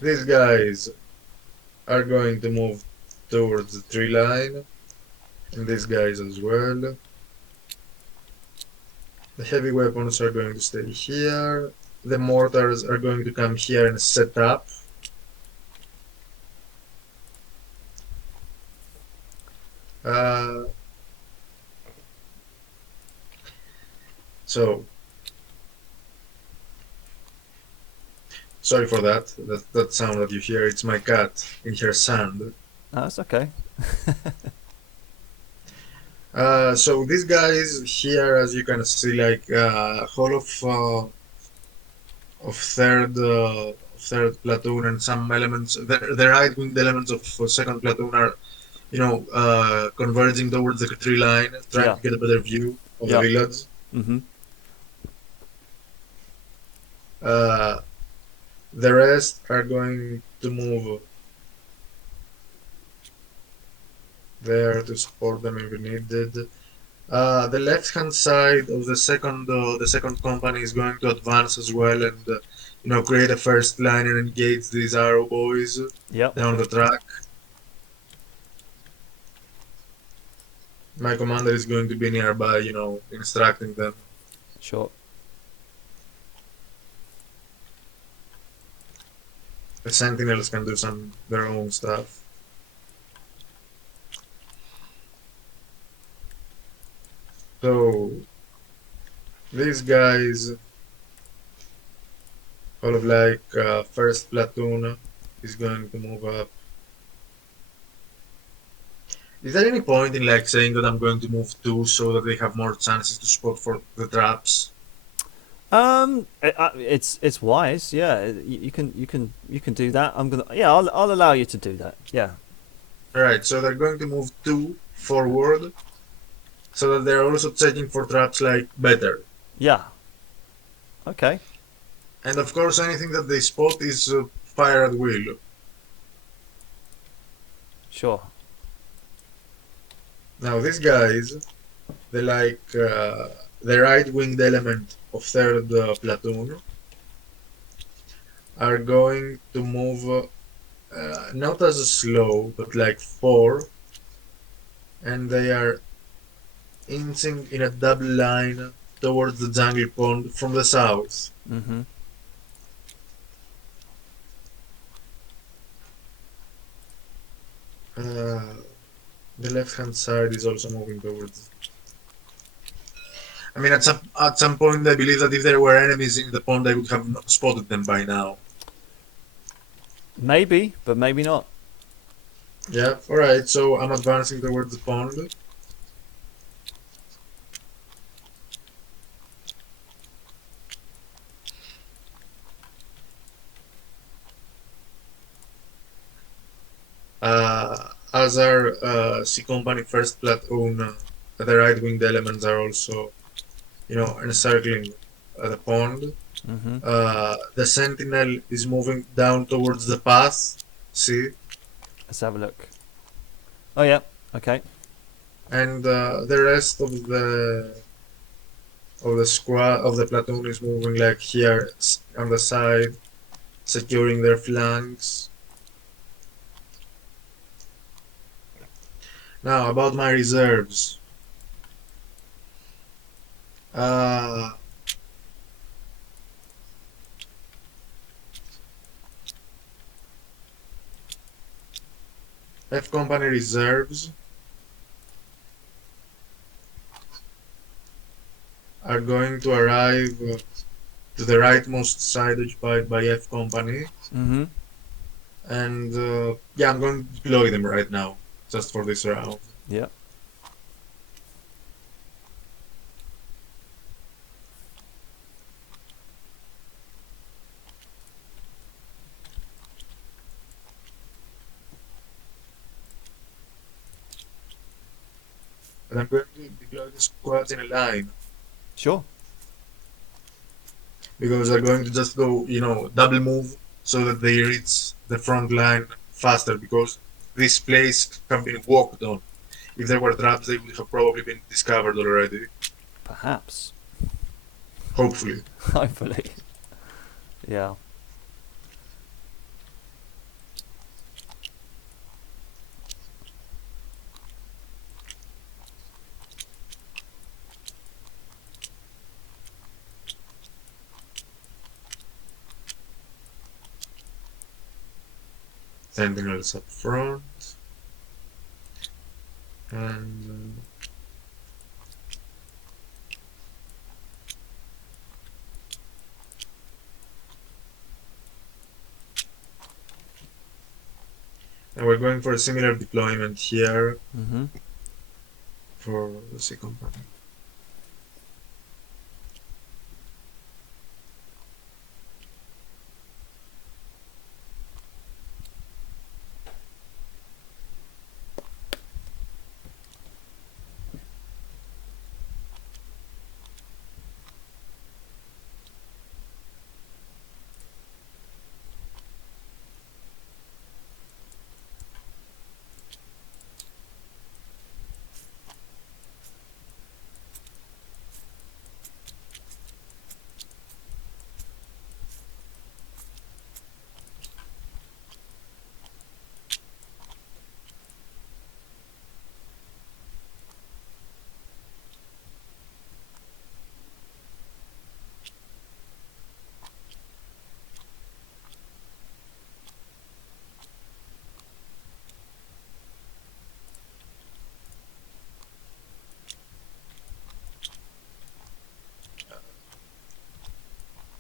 These guys are going to move towards the tree line, and these guys as well. The heavy weapons are going to stay here. The mortars are going to come here and set up. Uh, so, sorry for that. That sound that you hear, it's my cat in her sand. Oh, that's okay. So these guys here, as you can see, like whole of third platoon and some elements, the right wing elements of second platoon are, converging towards the tree line, trying Yeah. to get a better view of the Yeah. village. Mm-hmm. Uh, the rest are going to move there to support them if needed. The left-hand side of the second company is going to advance as well, and create a first line and engage these arrow boys Yep. down the track. My commander is going to be nearby, instructing them. Sure. The sentinels can do some their own stuff. So these guys, all of like first platoon, is going to move up. Is there any point in like saying that I'm going to move two so that they have more chances to spot for the traps? It's wise. Yeah, you can do that. I'm gonna. Yeah, I'll allow you to do that. Yeah. Alright, so they're going to move two forward so that they're also checking for traps like better. Yeah. Okay. And of course, anything that they spot is fire at will. Sure. Now, these guys, they like the right winged element of third platoon are going to move not as slow, but like four, and they are inching in a double line towards the jungle pond from the south. Mm-hmm. Uh, the left hand side is also moving towards. I mean, at some point, I believe that if there were enemies in the pond, I would have spotted them by now. Maybe, but maybe not. Yeah, alright, so I'm advancing towards the pond. As our C Company first platoon, the right winged elements are also, encircling the pond. Mm-hmm. The sentinel is moving down towards the path, see, Let's have a look. Oh yeah. Okay. and the rest of the squad of the platoon is moving like here on the side, securing their flanks. Now about my reserves. Uh, F Company reserves are going to arrive to the rightmost side occupied by F Company, Mm-hmm. and yeah, I'm going to deploy them right now, just for this round. Yeah. And I'm going to deploy the squads in a line Sure. because they're going to just go, you know, double move so that they reach the front line faster because this place have been walked on. If there were traps, they would have probably been discovered already. Perhaps. Hopefully. Hopefully. Yeah. Sentinels up front. And and we're going for a similar deployment here Mm-hmm. for the second company.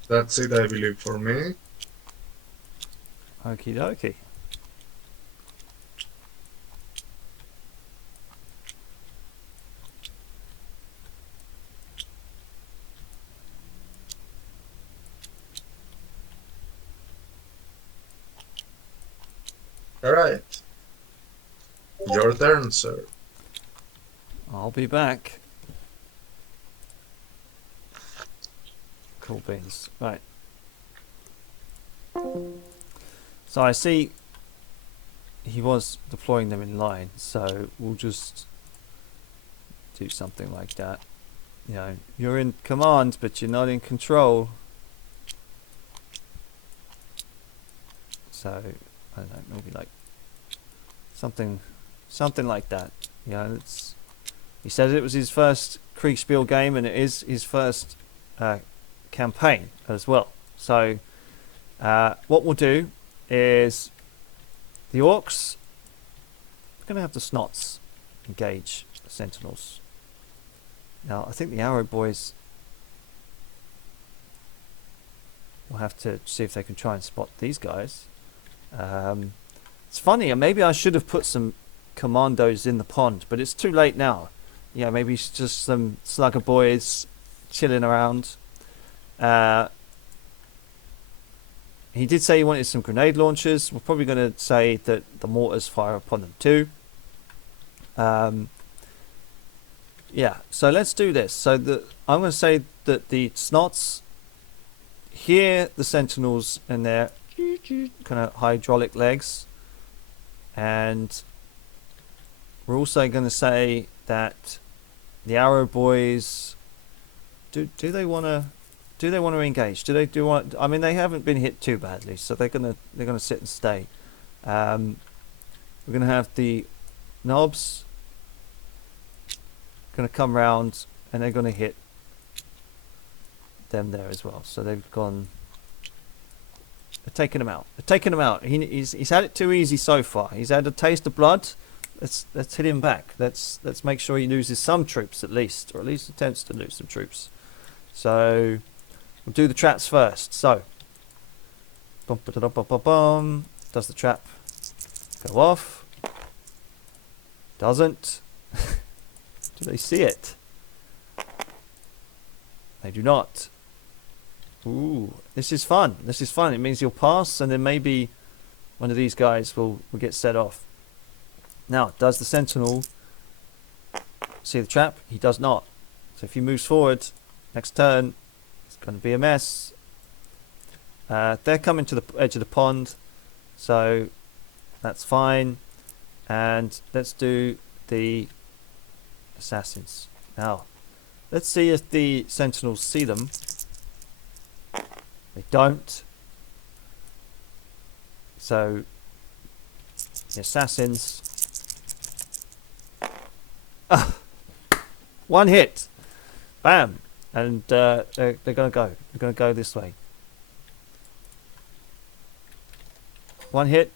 That's it, I believe, for me. Okie dokie. Alright. Your turn, sir. I'll be back. Cool beans. Right. So I see he was deploying them in line, so we'll just do something like that. You know, you're in command, but you're not in control. So, I don't know, maybe like something like that. You know, it's, he said it was his first Kriegsspiel game, and it is his first campaign as well. So, what we'll do is the orcs are going to have the snots engage the sentinels. Now, I think the arrow boys will have to see if they can try and spot these guys. It's funny, maybe I should have put some commandos in the pond, but it's too late now. Yeah, maybe it's just some slugger boys chilling around. He did say he wanted some grenade launchers. We're probably going to say that the mortars fire upon them too. Yeah, so let's do this. So I'm going to say that the snots hear the sentinels and their kind of hydraulic legs, and we're also going to say that the arrow boys do they want to engage? I mean, they haven't been hit too badly, so they're gonna sit and stay. We're gonna have the knobs gonna come round, and they're gonna hit them there as well. So they've gone. They're taking him out. He's had it too easy so far. He's had a taste of blood. Let's hit him back. Let's make sure he loses some troops at least, or at least attempts to lose some troops. So we'll do the traps first. So bum, ba-da-dum, bum, bum, bum. Does the trap go off? Doesn't. Do they see it? They do not. Ooh, this is fun. It means you'll pass, and then maybe one of these guys will get set off. Now, does the sentinel see the trap? He does not. So if he moves forward, next turn, it's going to be a mess. They're coming to the edge of the pond, so that's fine. And let's do the assassins. Now, let's see if the sentinels see them. They don't. So, the assassins. One hit. Bam. And they're going to go. They're going to go this way. One hit.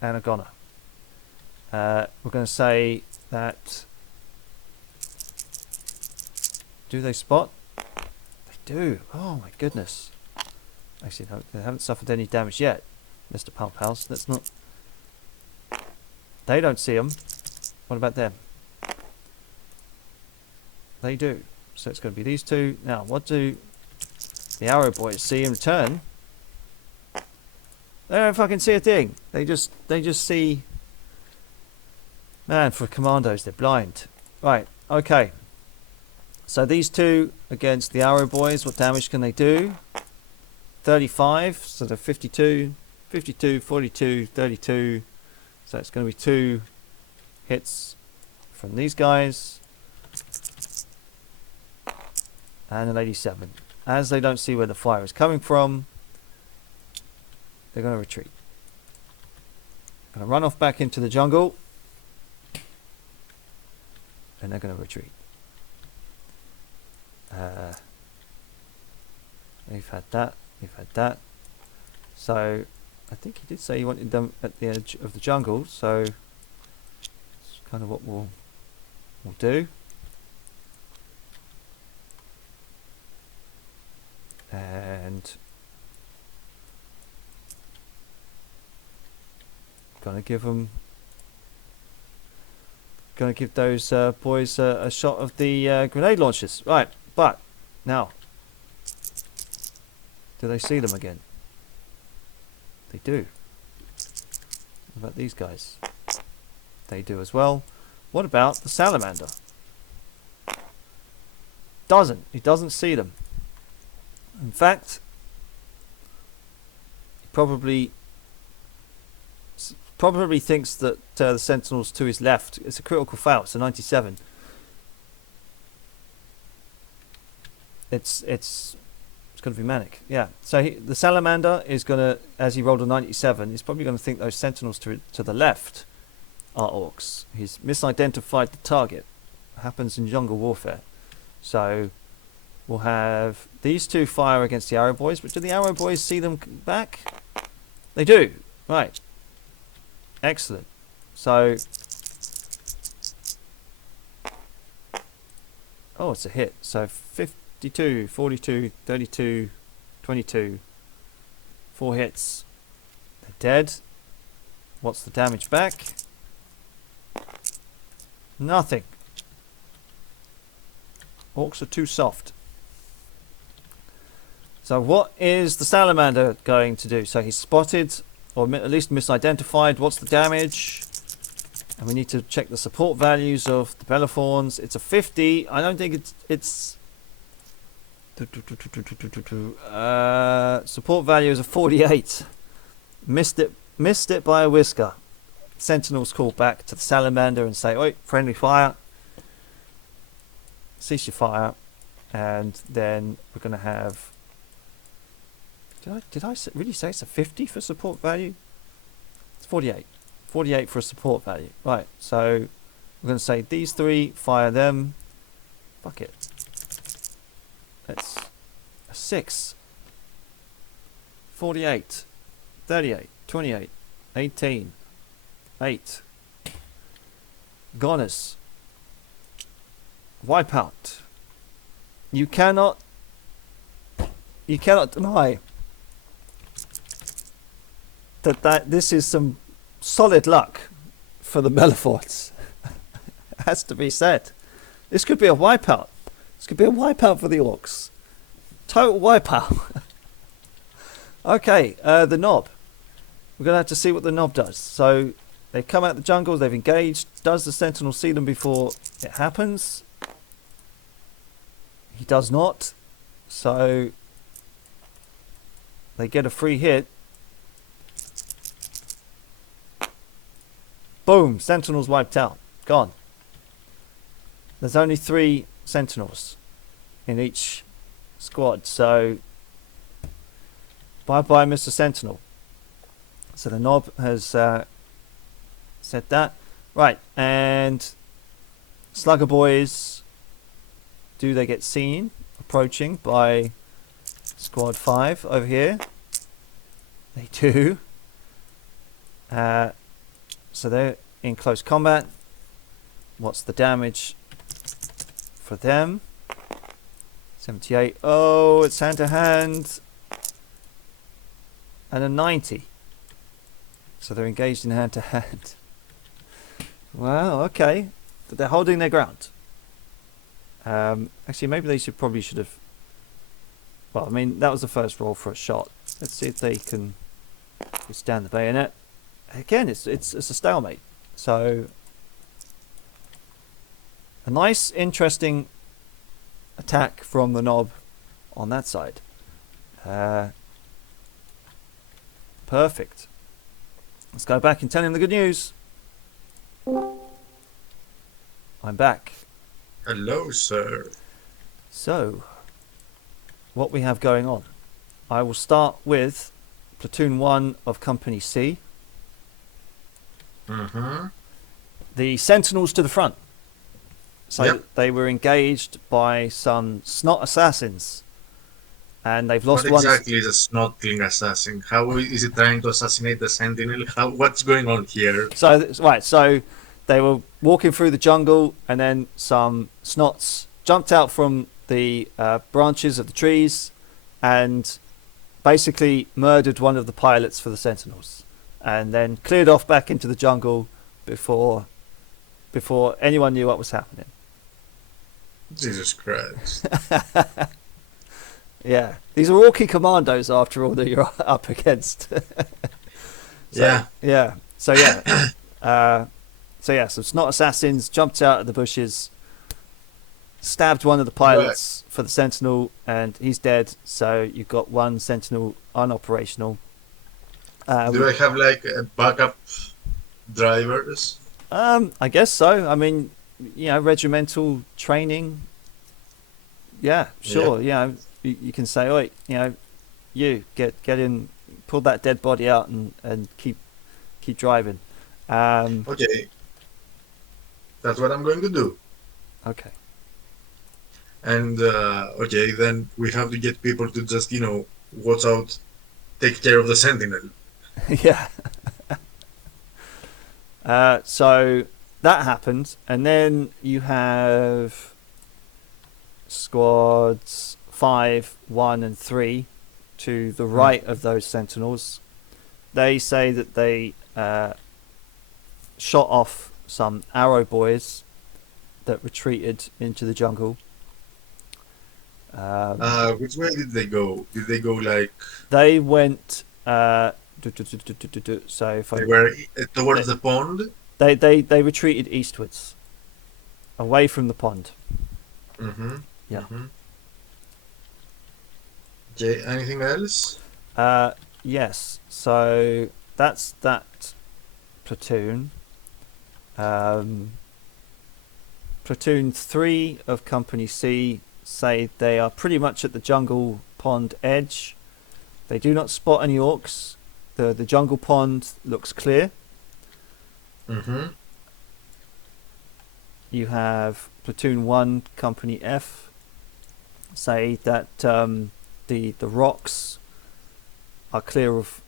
And a goner. We're going to say that. Do they spot? They do. Oh my goodness. Actually, no, they haven't suffered any damage yet, Mr. Pumphouse. Let's not. They don't see them. What about them? They do. So it's going to be these two. Now, what do the arrow boys see in return? They don't fucking see a thing. They just see. Man, for commandos, they're blind. Right. Okay. So these two against the arrow boys. What damage can they do? 35. So they're 52, 52, 42, 32. So it's going to be 2 hits from these guys. And an 87. As they don't see where the fire is coming from, they're going to retreat. Going to run off back into the jungle. And they're going to retreat. We've had that. We've had that. So, I think he did say he wanted them at the edge of the jungle. So, it's kind of what we'll do. And gonna give those boys a shot of the grenade launchers. Right, but now, do they see them again? They do. What about these guys? They do as well. What about the salamander? He doesn't see them. In fact, he probably thinks that the sentinels to his left, it's a critical foul, it's a 97. It's going to be manic. Yeah. So the salamander is going to, as he rolled a 97, he's probably going to think those sentinels to the left are orcs. He's misidentified the target. It happens in jungle warfare. So we'll have these two fire against the arrow boys, but do the arrow boys see them back? They do. Right. Excellent. So, oh, it's a hit. So 52, 42, 32, 22. 4 hits. They're dead. What's the damage back? Nothing. Orcs are too soft. So what is the salamander going to do? So he's spotted, or at least misidentified. What's the damage? And we need to check the support values of the Bellaphorns. It's a 50. I don't think it's support value is a 48. Missed it by a whisker. Sentinels call back to the salamander and say, "Oi, friendly fire. Cease your fire." And then we're going to have. Did I really say it's a 50 for support value? It's 48. 48 for a support value. Right, so we're going to say these 3, fire them. Fuck it. That's a 6. 48. 38. 28. 18. 8. Goners. Wipeout. You cannot deny that this is some solid luck for the Bellaphorns. Has to be said. This could be a wipeout. This could be a wipeout for the orcs. Total wipeout. Okay, the knob. We're going to have to see what the knob does. So They come out the jungle, they've engaged. Does the Sentinel see them before it happens? He does not. So they get a free hit. Boom! Sentinels wiped out. Gone. There's only 3 Sentinels in each squad. So bye-bye, Mr. Sentinel. So the Nob has said that. Right, and Slugger Boys, do they get seen approaching by Squad 5 over here? They do. So they're in close combat. What's the damage for them? 78. Oh, it's hand to hand. And a 90. So they're engaged in hand to hand. Wow, okay. But they're holding their ground. Actually, maybe they probably should have. Well, I mean, that was the first roll for a shot. Let's see if they can withstand the bayonet. Again, it's a stalemate. So a nice, interesting attack from the Nob on that side. Perfect. Let's go back and tell him the good news. I'm back. Hello, sir. So, what we have going on. I will start with Platoon 1 of Company C. Mm-hmm. The Sentinels to the front. So Yep. they were engaged by some snot assassins. And they've lost What one. exactly is a snotling assassin? How is it trying to assassinate the Sentinel? What's going on here? So they were walking through the jungle, and then some snots jumped out from the branches of the trees and basically murdered one of the pilots for the Sentinels, and then cleared off back into the jungle before anyone knew what was happening. Jesus Christ. Yeah, these are all key commandos after all that you're up against. Yeah. Yeah. So some snot assassins jumped out of the bushes, stabbed one of the pilots for the Sentinel, and he's dead. So you've got one Sentinel unoperational. Do I have like a backup drivers? I guess so. I mean, regimental training. Yeah, sure. Yeah. You can say, "Oi, you get in, pull that dead body out, and keep driving." Okay. That's what I'm going to do. Okay. And okay, then we have to get people to just, watch out, take care of the Sentinel. Yeah. So that happened, and then you have squads 5, 1, and 3 to the right of those Sentinels. They say that they shot off some arrow boys that retreated into the jungle. Which way did they go? Did they go like... They went... so if They were towards the pond? They retreated eastwards, away from the pond. Mm-hmm. Yeah. Mm-hmm. Okay, anything else? Yes. So that's that platoon. Platoon 3 of Company C say they are pretty much at the jungle pond edge. They do not spot any orcs. The jungle pond looks clear. Mm-hmm. You have Platoon 1 Company F say that the rocks are clear of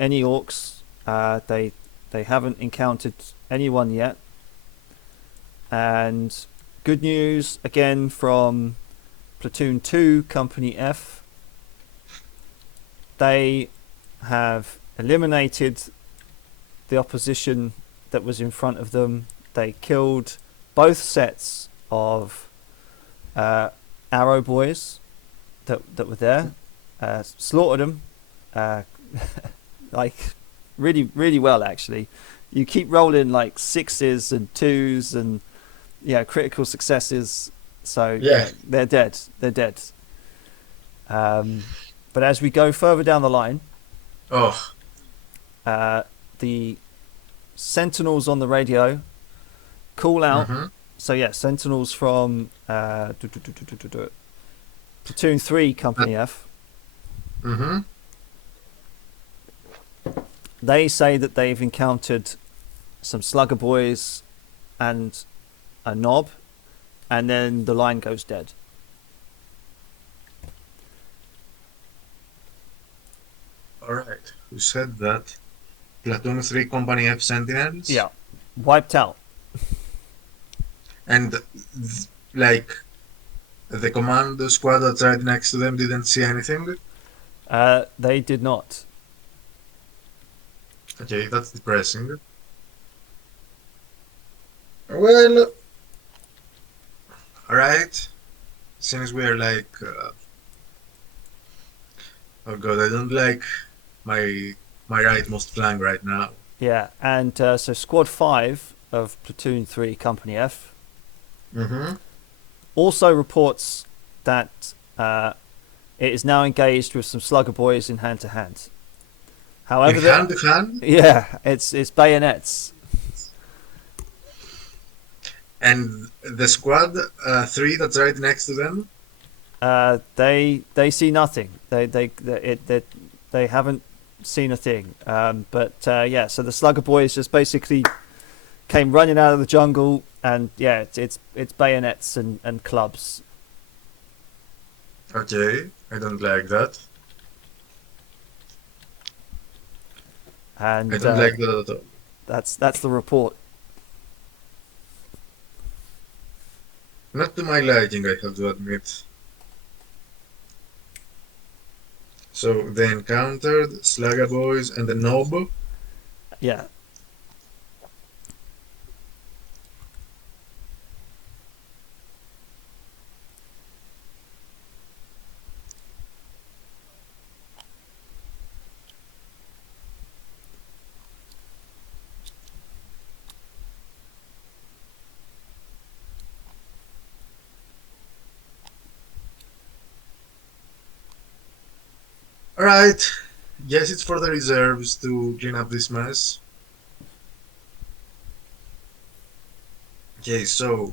any orcs. They haven't encountered anyone yet. And good news again from Platoon 2 Company F. They have eliminated the opposition that was in front of them. They killed both sets of arrow boys that were there, slaughtered them like really well actually. you keep rolling like 6s and 2s and critical successes. So Yeah. they're dead. They're dead. But as we go further down the line, Oh. the sentinels on the radio call out. Mm-hmm. So sentinels from Platoon 3, Company F. Mm-hmm. They say that they've encountered some slugger boys and a knob, and then the line goes dead. Alright. Who said that? Platoon 3 Company F Sentinels? Yeah. Wiped out. And like the command squad that's right next to them didn't see anything? They did not. Okay, that's depressing. Well, alright. Since we're like oh god, I don't like my rightmost flank right now. Yeah, and so Squad 5 of Platoon 3, Company F, Mm-hmm. also reports that it is now engaged with some slugger boys in hand to hand. However, In hand to hand? yeah, it's bayonets. And the squad 3 that's right next to them? They see nothing. They haven't seen a thing. So the slugger boys just basically came running out of the jungle, and it's bayonets and clubs. Okay, I don't like that. And I don't like that at all. that's the report. Not to my liking, I have to admit. So they encountered Slugger Boys and the Nob. Yeah. Alright, guess it's for the reserves to clean up this mess. Okay, so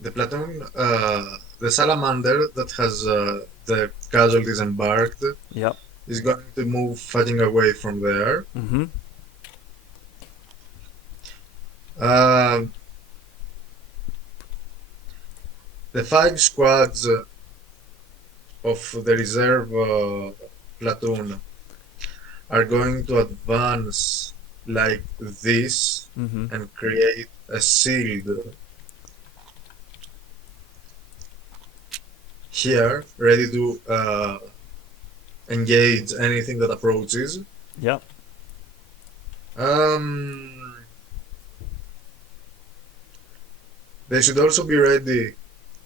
the platoon, the salamander that has the casualties embarked Yep. is going to move fighting away from there. Mm-hmm. Uh, the 5 squads of the reserve platoon are going to advance like this Mm-hmm. and create a shield here, ready to engage anything that approaches. Yep. They should also be ready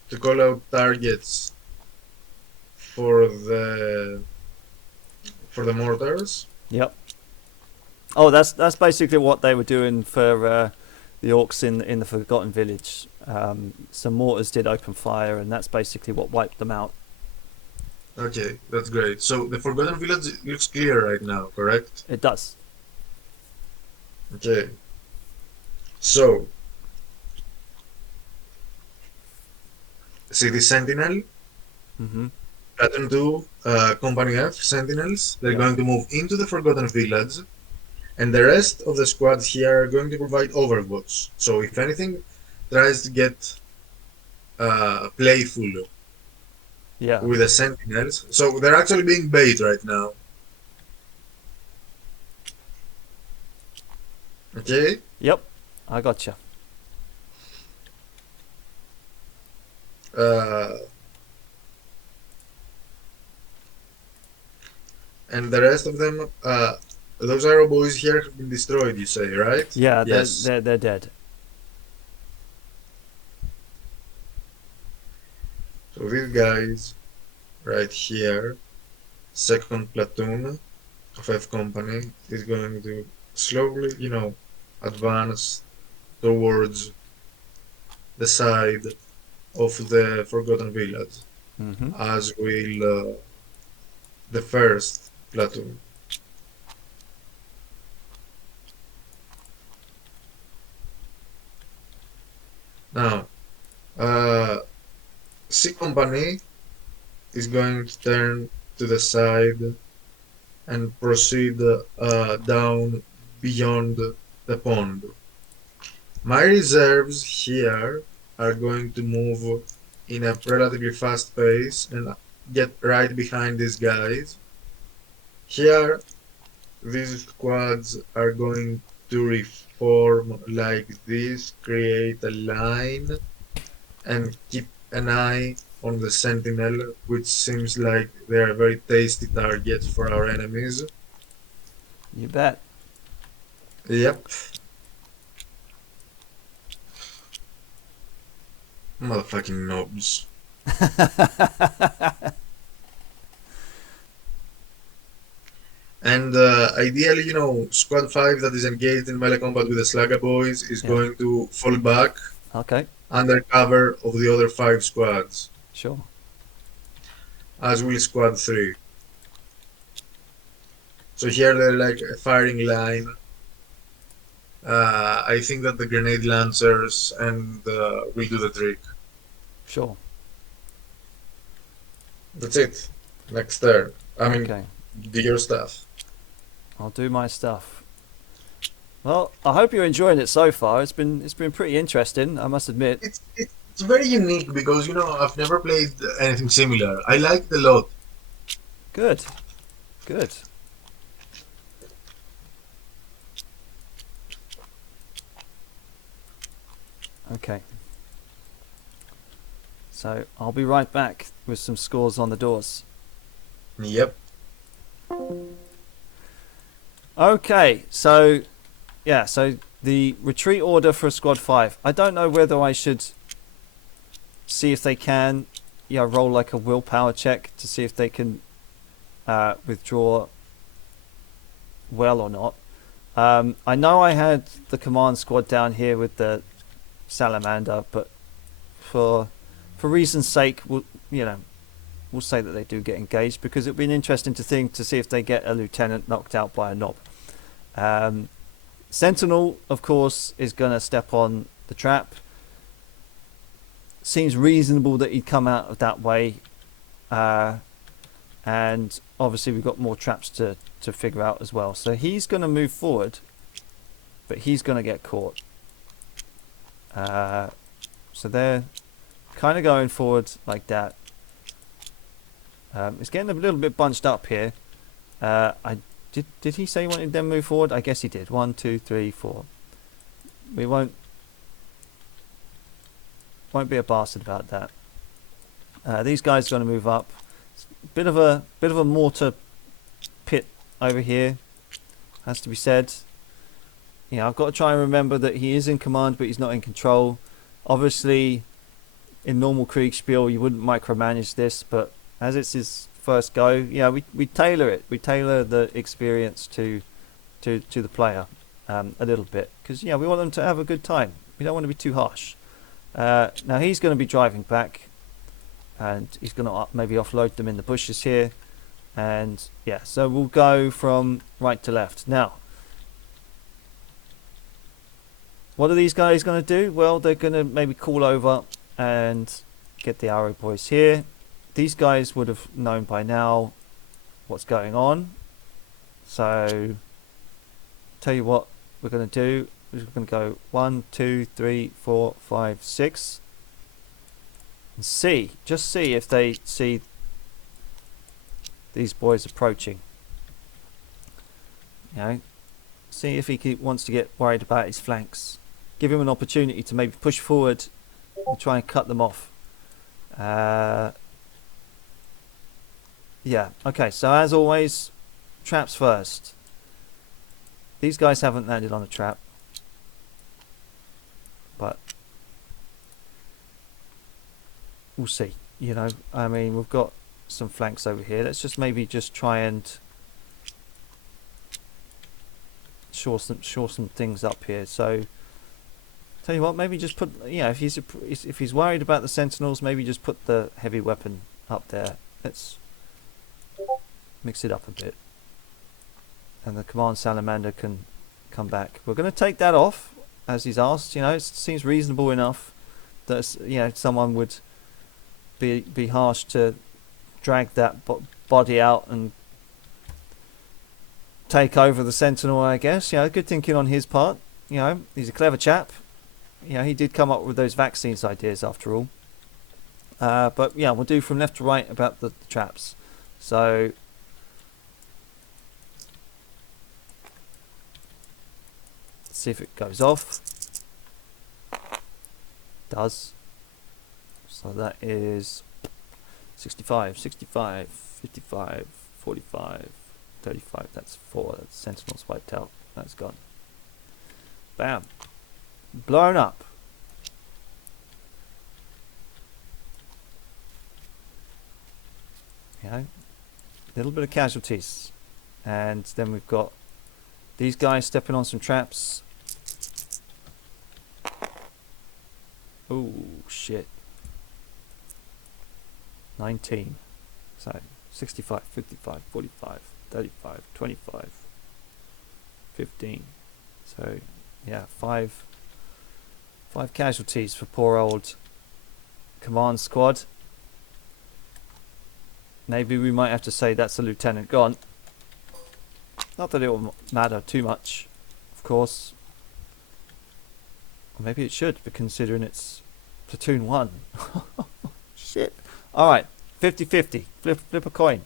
to call out targets for the mortars. Yep. Oh, that's basically what they were doing for the orcs in the Forgotten Village. Some mortars did open fire, and that's basically what wiped them out. Okay, that's great. So the Forgotten Village looks clear right now, correct? It does. Okay. So City Sentinel, Mm-hmm. Platoon 2, Company F, Sentinels, they're Yeah. going to move into the Forgotten Village, and the rest of the squads here are going to provide overwatch. So if anything tries to get playful Yeah. with the Sentinels, so they're actually being bait right now. Okay? Yep. I gotcha. And the rest of them, those arrow boys here have been destroyed, you say, right? Yeah. Yes. They're dead. So these guys right here, second platoon, of F Company is going to slowly, advance towards the side of the Forgotten Village, Mm-hmm. as will the first platoon. Now, uh, C Company is going to turn to the side and proceed down beyond the pond. My reserves here are going to move in a relatively fast pace and get right behind these guys. Here, these squads are going to reform like this, create a line, and keep an eye on the sentinel, which seems like they are very tasty targets for our enemies. You bet. Yep, motherfucking knobs. And ideally, Squad 5 that is engaged in melee combat with the Slugger Boys is Yeah. going to fall back Okay. under cover of the other 5 squads, Sure. as will Squad 3. So here they're like a firing line. I think that the grenade lancers and will do the trick. Sure. That's it. Next turn. I mean, Okay. do your stuff. I'll do my stuff. Well, I hope you're enjoying it so far. It's been pretty interesting, I must admit. It's very unique because I've never played anything similar. I like it a lot. Good. Good. Okay. So I'll be right back with some scores on the doors. Yep. Okay, so yeah, so the retreat order for squad 5. I don't know whether I should see if they can, roll like a willpower check to see if they can withdraw well or not. I know I had the command squad down here with the salamander, but for reason's sake, we'll say that they do get engaged, because it'd be an interesting thing to see if they get a lieutenant knocked out by a knob. Sentinel, of course, is going to step on the trap. Seems reasonable that he'd come out of that way. And obviously we've got more traps to figure out as well. So he's going to move forward, but he's going to get caught. So they're kind of going forward like that. It's getting a little bit bunched up here. Did he say he wanted them to move forward? I guess he did. 1, 2, 3, 4. We won't be a bastard about that. These guys are going to move up. It's a bit of a mortar pit over here, has to be said. I've got to try and remember that he is in command, but he's not in control. Obviously, in normal Kriegsspiel, you wouldn't micromanage this, but as it's his first go, we tailor it. We tailor the experience to the player a little bit, because we want them to have a good time. We don't want to be too harsh. Now he's going to be driving back, and he's going to maybe offload them in the bushes here, and so we'll go from right to left. Now, what are these guys going to do? Well, they're going to maybe call over and get the arrow boys here. These guys would have known by now what's going on. So, tell you what we're going to do. We're going to go 1, 2, 3, 4, 5, 6. And see. Just see if they see these boys approaching. See if he wants to get worried about his flanks. Give him an opportunity to maybe push forward and try and cut them off. Okay, so as always, traps first. These guys haven't landed on a trap, but we'll see. We've got some flanks over here. Let's just maybe try and shore some things up here. So tell you what, maybe just put, if he's worried about the sentinels, maybe just put the heavy weapon up there. Let's mix it up a bit, and the command salamander can come back. We're going to take that off as he's asked. It seems reasonable enough that someone would be harsh to drag that body out and take over the sentinel, I guess. Good thinking on his part. He's a clever chap. He did come up with those vaccines ideas after all. But yeah, we'll do from left to right about the traps. So let's see if it goes off. Does. So that is 65, 65, 55, 45, 35. That's 4. That's sentinels wiped out. That's gone. Bam. Blown up. Little bit of casualties, and then we've got these guys stepping on some traps. Oh shit. 19. So 65, 55, 45, 35, 25, 15. So yeah, five casualties for poor old command squad. Maybe we might have to say that's a lieutenant gone. Not that it will matter too much, of course. Or maybe it should, but considering it's platoon 1. Shit. Alright, 50-50. Flip a coin.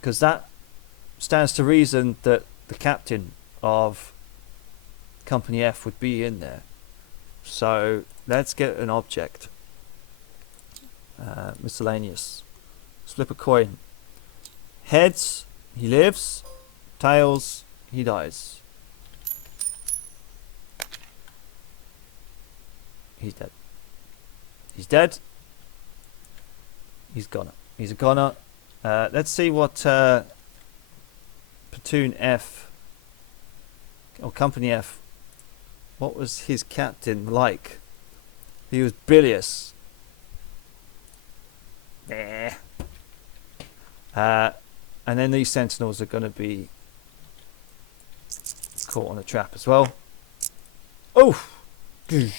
Because that stands to reason that the captain of Company F would be in there. So let's get an object. Miscellaneous. Flip a coin. Heads, he lives. Tails, he dies. He's dead. He's dead. He's goner. He's a goner. Let's see what Platoon F or Company F, what was his captain like? He was bilious. Nah. And then these sentinels are going to be caught on a trap as well. Oh! He's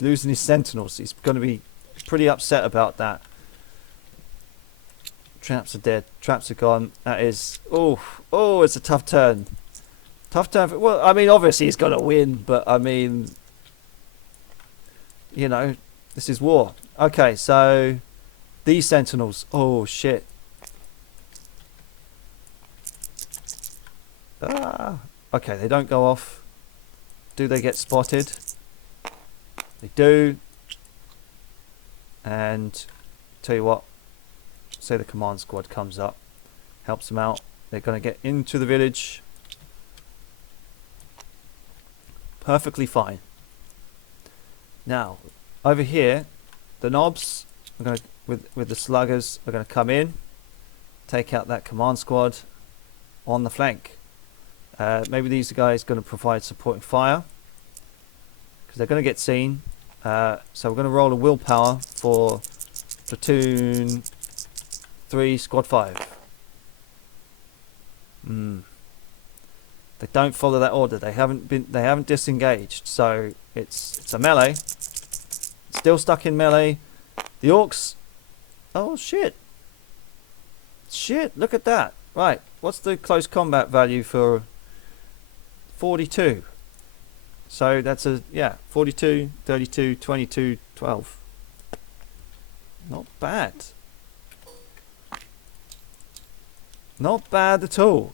losing his sentinels. He's going to be pretty upset about that. Traps are dead. Traps are gone. That is... Oh, it's a tough turn. Tough turn. Well, I mean, obviously he's going to win, but I mean... this is war. Okay, so... These sentinels. Oh, shit. Okay, they don't go off. Do they get spotted? They do. And tell you what, say the command squad comes up, helps them out. They're going to get into the village. Perfectly fine. Now, over here, the knobs are going to, with the sluggers, are going to come in, take out that command squad on the flank. Maybe these guys are going to provide supporting fire because they're going to get seen. So we're going to roll a willpower for platoon 3, squad 5. They don't follow that order. They haven't disengaged. So it's a melee. Still stuck in melee. The orcs. Oh shit! Shit! Look at that. Right. What's the close combat value for 42? So that's 42, 32, 22, 12. Not bad. Not bad at all.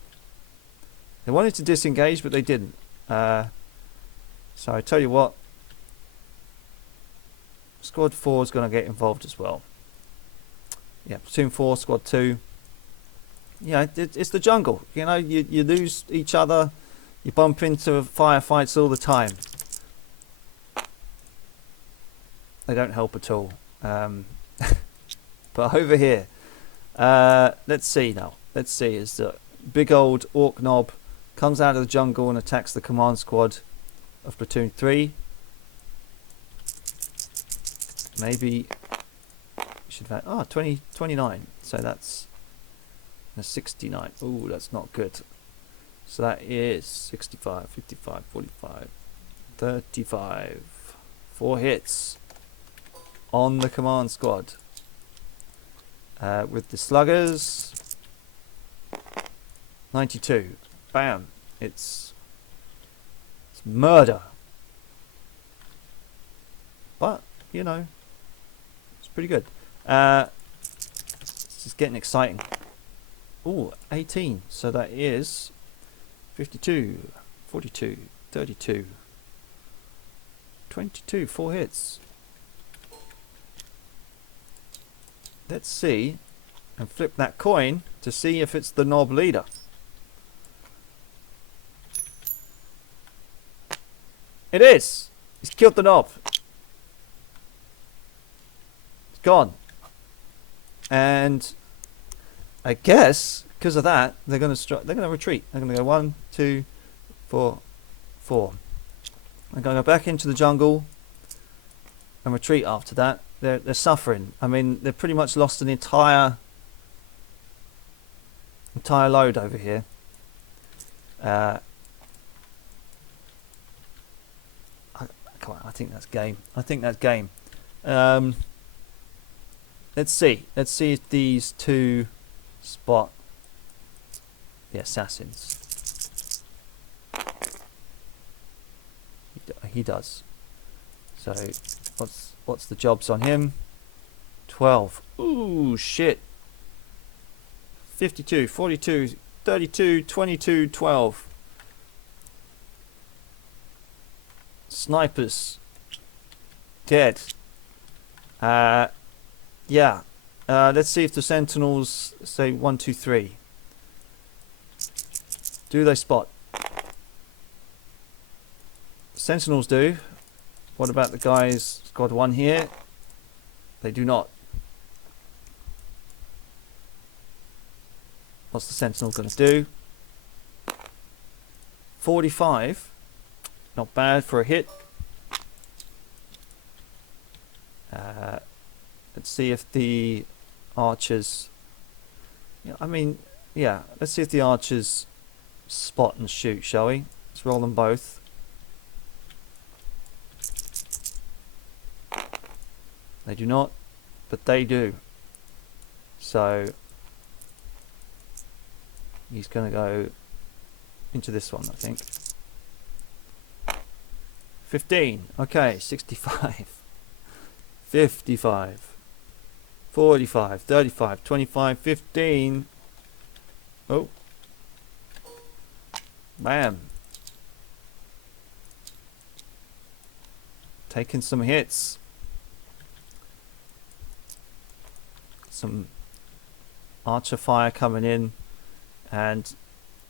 They wanted to disengage, but they didn't. So I tell you what, Squad 4 is going to get involved as well. Yeah, Platoon 4, Squad 2. Yeah, it's the jungle. You lose each other. You bump into firefights all the time. They don't help at all. But over here, let's see now. Let's see. Is that big old orc knob comes out of the jungle and attacks the command squad of platoon 3. Maybe should have 29. So that's a 69. Oh, that's not good. So that is 65, 55, 45, 35. 4 hits on the command squad. With the sluggers, 92. Bam. It's murder. But, you know, it's pretty good. It's just getting exciting. Ooh, 18. So that is 52, 42, 32, 22. 4 hits. Let's see and flip that coin to see if it's the knob leader. It is. He's killed the knob. It's gone. And I guess because of that, they're going to retreat. They're going to go 1, 2, 4, 4. They're going to go back into the jungle and retreat after that. They're suffering. I mean, they've pretty much lost an entire load over here. Come on, I think that's game. Let's see if these two spot the assassins. He does. So what's the jobs on him? 12. Ooh, shit. 52, 42, 32, 22, 12. Snipers. Dead. Yeah. Let's see if the sentinels say 1, 2, 3. Do they spot? Sentinels do. What about the guys, squad 1 here? They do not. What's the sentinel going to do? 45. Not bad for a hit. Let's see if the archers... let's see if the archers spot and shoot, shall we? Let's roll them both. They do not, but they do. So he's going to go into this one, I think. 15. Okay, 65. 55. 45. 35. 25. 15. Oh. Bam. Taking some hits. Some archer fire coming in, and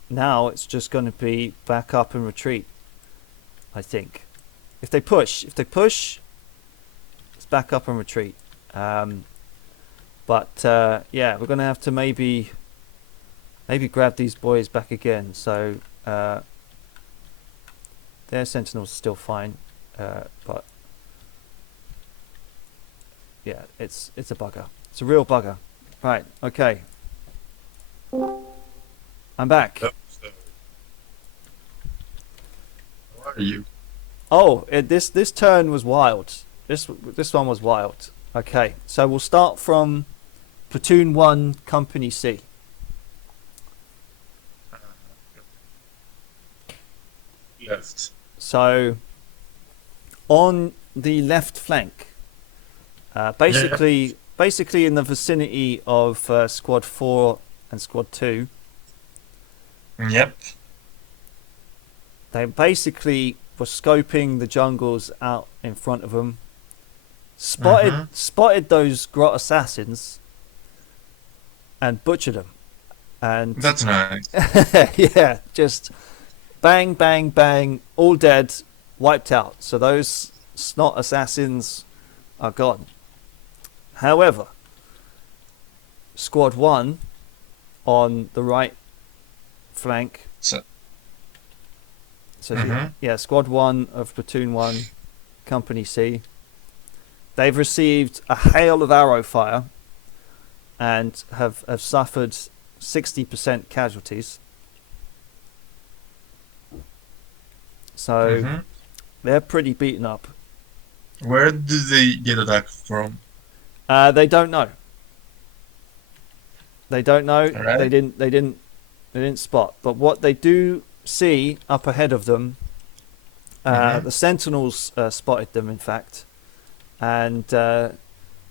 now it's just going to be back up and retreat, I think. If they push, it's back up and retreat. Yeah, we're going to have to maybe grab these boys back again. So their sentinels are still fine, but yeah, it's a bugger. It's a real bugger. Right, okay. I'm back. How are you? Oh, this turn was wild. This one was wild. Okay, so we'll start from Platoon 1, Company C. Left. So, on the left flank, basically in the vicinity of Squad 4 and Squad 2. Yep. They basically were scoping the jungles out in front of them. Spotted those grot assassins and butchered them. And That's nice. yeah, just bang, bang, bang, all dead, wiped out. So those snot assassins are gone. However, Squad 1 on the right flank. So, So mhm. yeah, Squad 1 of Platoon 1, Company C. They've received a hail of arrow fire and have suffered 60% casualties. So Mhm. they're pretty beaten up. Where did they get attacked from? They don't know. They don't know. All They right. didn't. They didn't. They didn't spot. But what they do see up ahead of them, Mhm. the Sentinels spotted them, in fact, and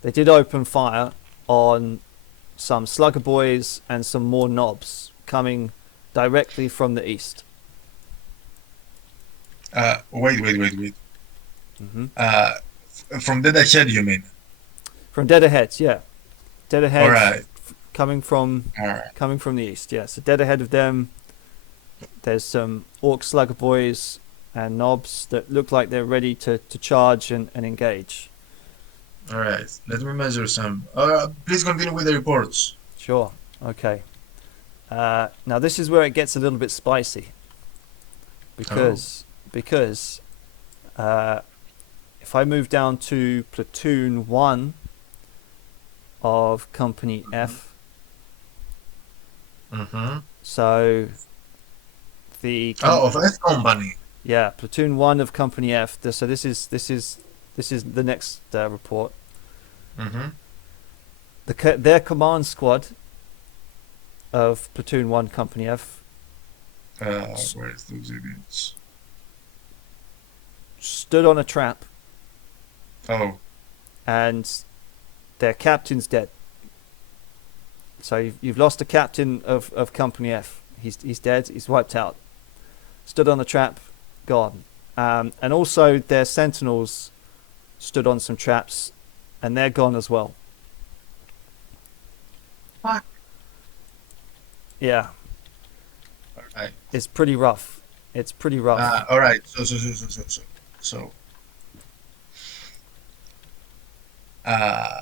they did open fire on some Slugger Boys and some more Knobs coming directly from the east. Wait. Hmm. Uh, from dead ahead, you mean? From dead ahead, yeah, dead All ahead, right. coming from All right. the east. Yeah, so dead ahead of them, there's some Orc Slugger Boys and Knobs that look like they're ready to charge and engage. All right. Let me measure some. Please continue with the reports. Sure. Okay. Now this is where it gets a little bit spicy Oh. because if I move down to Platoon 1 of Company F, Mm-hmm. so the Oh, of F Company. yeah, Platoon 1 of Company F. So this is the next report. Mm-hmm. Their command squad of Platoon 1 Company F Where is those idiots? stood on a trap Oh. and their captain's dead. So you've lost a captain of Company F. He's dead. He's wiped out. Stood on the trap, gone. And also their sentinels stood on some traps, and they're gone as well. Fuck. Yeah, All right. it's pretty rough. It's pretty rough. All right. So. Uh,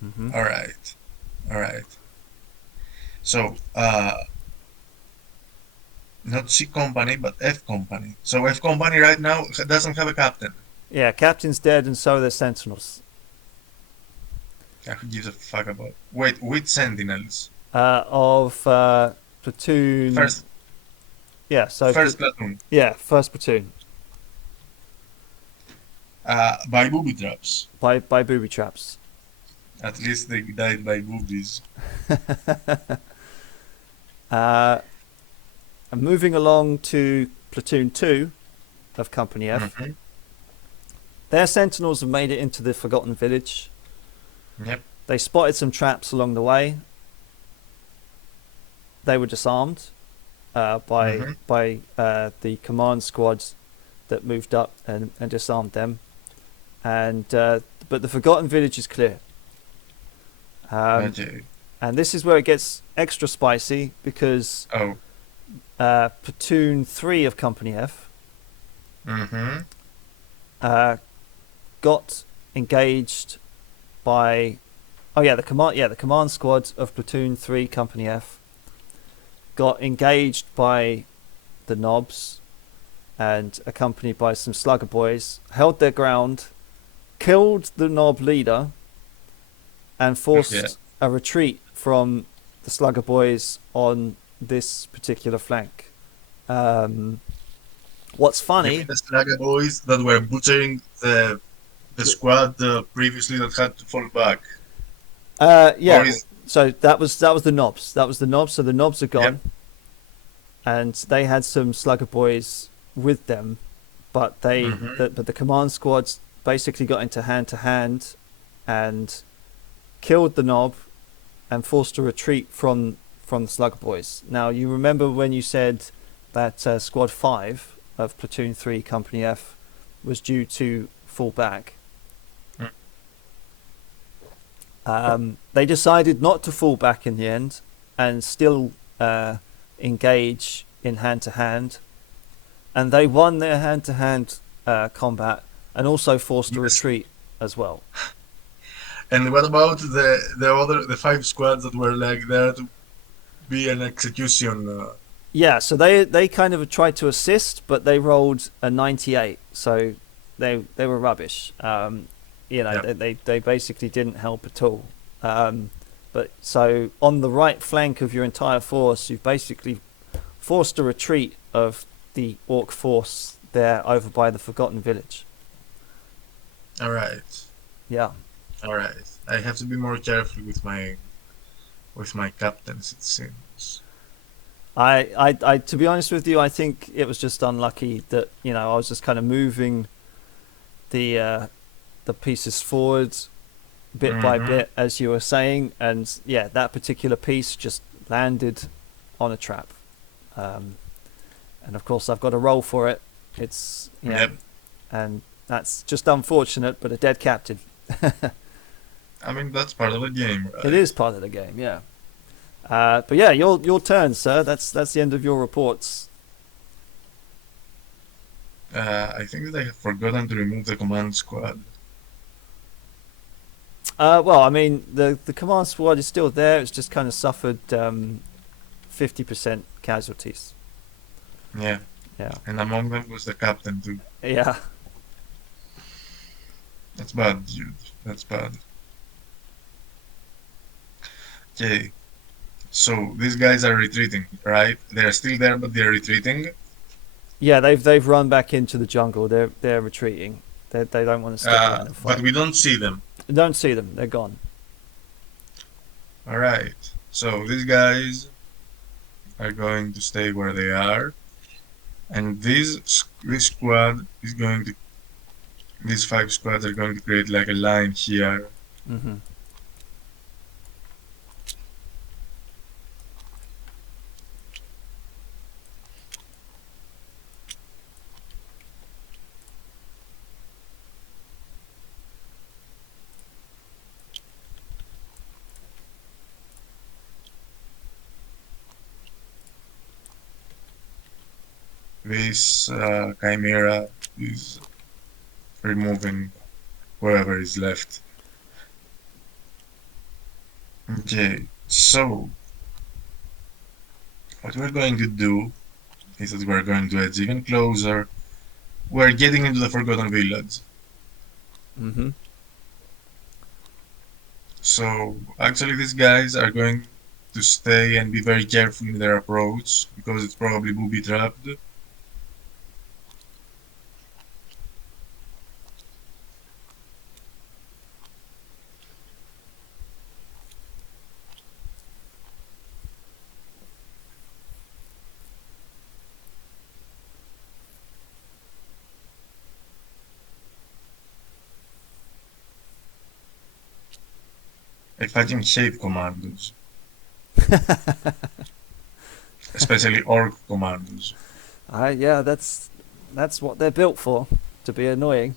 Hmm. all right. All right. So, not C Company, but F Company. So F Company right now doesn't have a captain. Yeah, captain's dead, and so are the sentinels. Yeah, who gives a fuck about? Wait, with Sentinels. Of platoon. First, Yeah, so first platoon. yeah, first platoon By booby traps. by booby traps. At least they died by boobies. And moving along to platoon 2 of Company F. Mm-hmm. Their sentinels have made it into the Forgotten Village. Yep. They spotted some traps along the way. They were disarmed by Mm-hmm. the command squads that moved up and disarmed them. And but the Forgotten Village is clear. Okay. And this is where it gets extra spicy because Oh. platoon 3 of Company F Mm-hmm. got engaged by the command squad of platoon 3 Company F got engaged by the Knobs and accompanied by some Slugger Boys, held their ground, killed the Knob leader, and forced a retreat from the Slugger Boys on this particular flank. What's You funny? mean the Slaga boys that were butchering the squad previously that had to fall back? Yeah. Or is So that was the Knobs. That was the Knobs. So the Knobs are gone, yep. and they had some Slugger Boys with them, but Mm-hmm. the command squads basically got into hand and killed the Knob and forced a retreat from the Slugger Boys. Now you remember when you said that Squad 5 of Platoon 3 Company F was due to fall back. They decided not to fall back in the end and still engage in hand-to-hand, and they won their hand-to-hand combat and also forced a Yes. retreat as well. And what about the 5 squads that were like there to be an execution? Yeah, so they kind of tried to assist, but they rolled a 98, so they were rubbish. Yeah. They basically didn't help at all. But so on the right flank of your entire force, you've basically forced a retreat of the orc force there over by the Forgotten Village. All right. Yeah. All right. I have to be more careful with my captains. It seems. I to be honest with you, I think it was just unlucky that I was just kind of moving the pieces forward bit by Mm-hmm. bit, as you were saying, and yeah, that particular piece just landed on a trap. And of course, I've got a roll for it. It's Yep. and that's just unfortunate, but a dead captain. I mean that's part of the game, It right? is part of the game, yeah. But yeah, your turn, sir. That's the end of your reports. I think that I have forgotten to remove the command squad. Well, I mean, the command squad is still there. It's just kind of suffered 50% casualties. Yeah. Yeah, And among them was the captain too. yeah. That's bad, dude. That's bad. Okay. So these guys are retreating, right? They're still there, but they're retreating. Yeah, they've run back into the jungle. They're retreating. They don't want to stick around and But fight. we don't see them. Don't see them. They're gone. All right. So these guys are going to stay where they are, and this squad is going to. These 5 squads are going to create like a line here. Hmm. This chimera is removing whoever is left. Okay, so what we're going to do is that we're going to edge even closer. We're getting into the Forgotten Village. Hmm. So actually these guys are going to stay and be very careful in their approach because it's probably booby trapped. I fucking hate commandos, especially orc commandos. Yeah, that's what they're built for, to be annoying.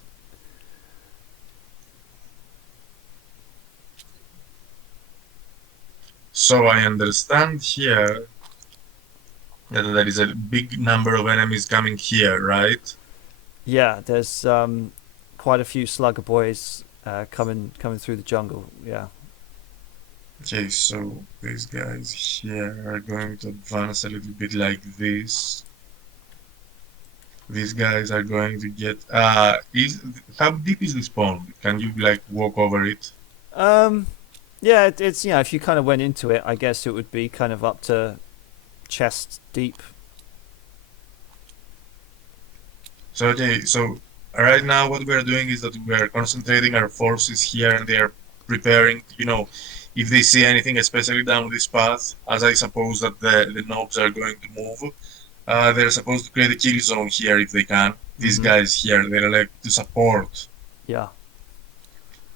So I understand here that there is a big number of enemies coming here, right? Yeah, there's quite a few slugger boys coming through the jungle. Yeah. Okay, so these guys here are going to advance a little bit like this. These guys are going to get is how deep is this pond? Can you like walk over it? Um. Yeah, it's if you kind of went into it, I guess it would be kind of up to chest deep. So okay, so right now what we are doing is that we are concentrating our forces here and they are preparing, if they see anything, especially down this path, as I suppose that the knobs are going to move, they're supposed to create a kill zone here if they can. These Hmm. guys here, they're like to support. Yeah.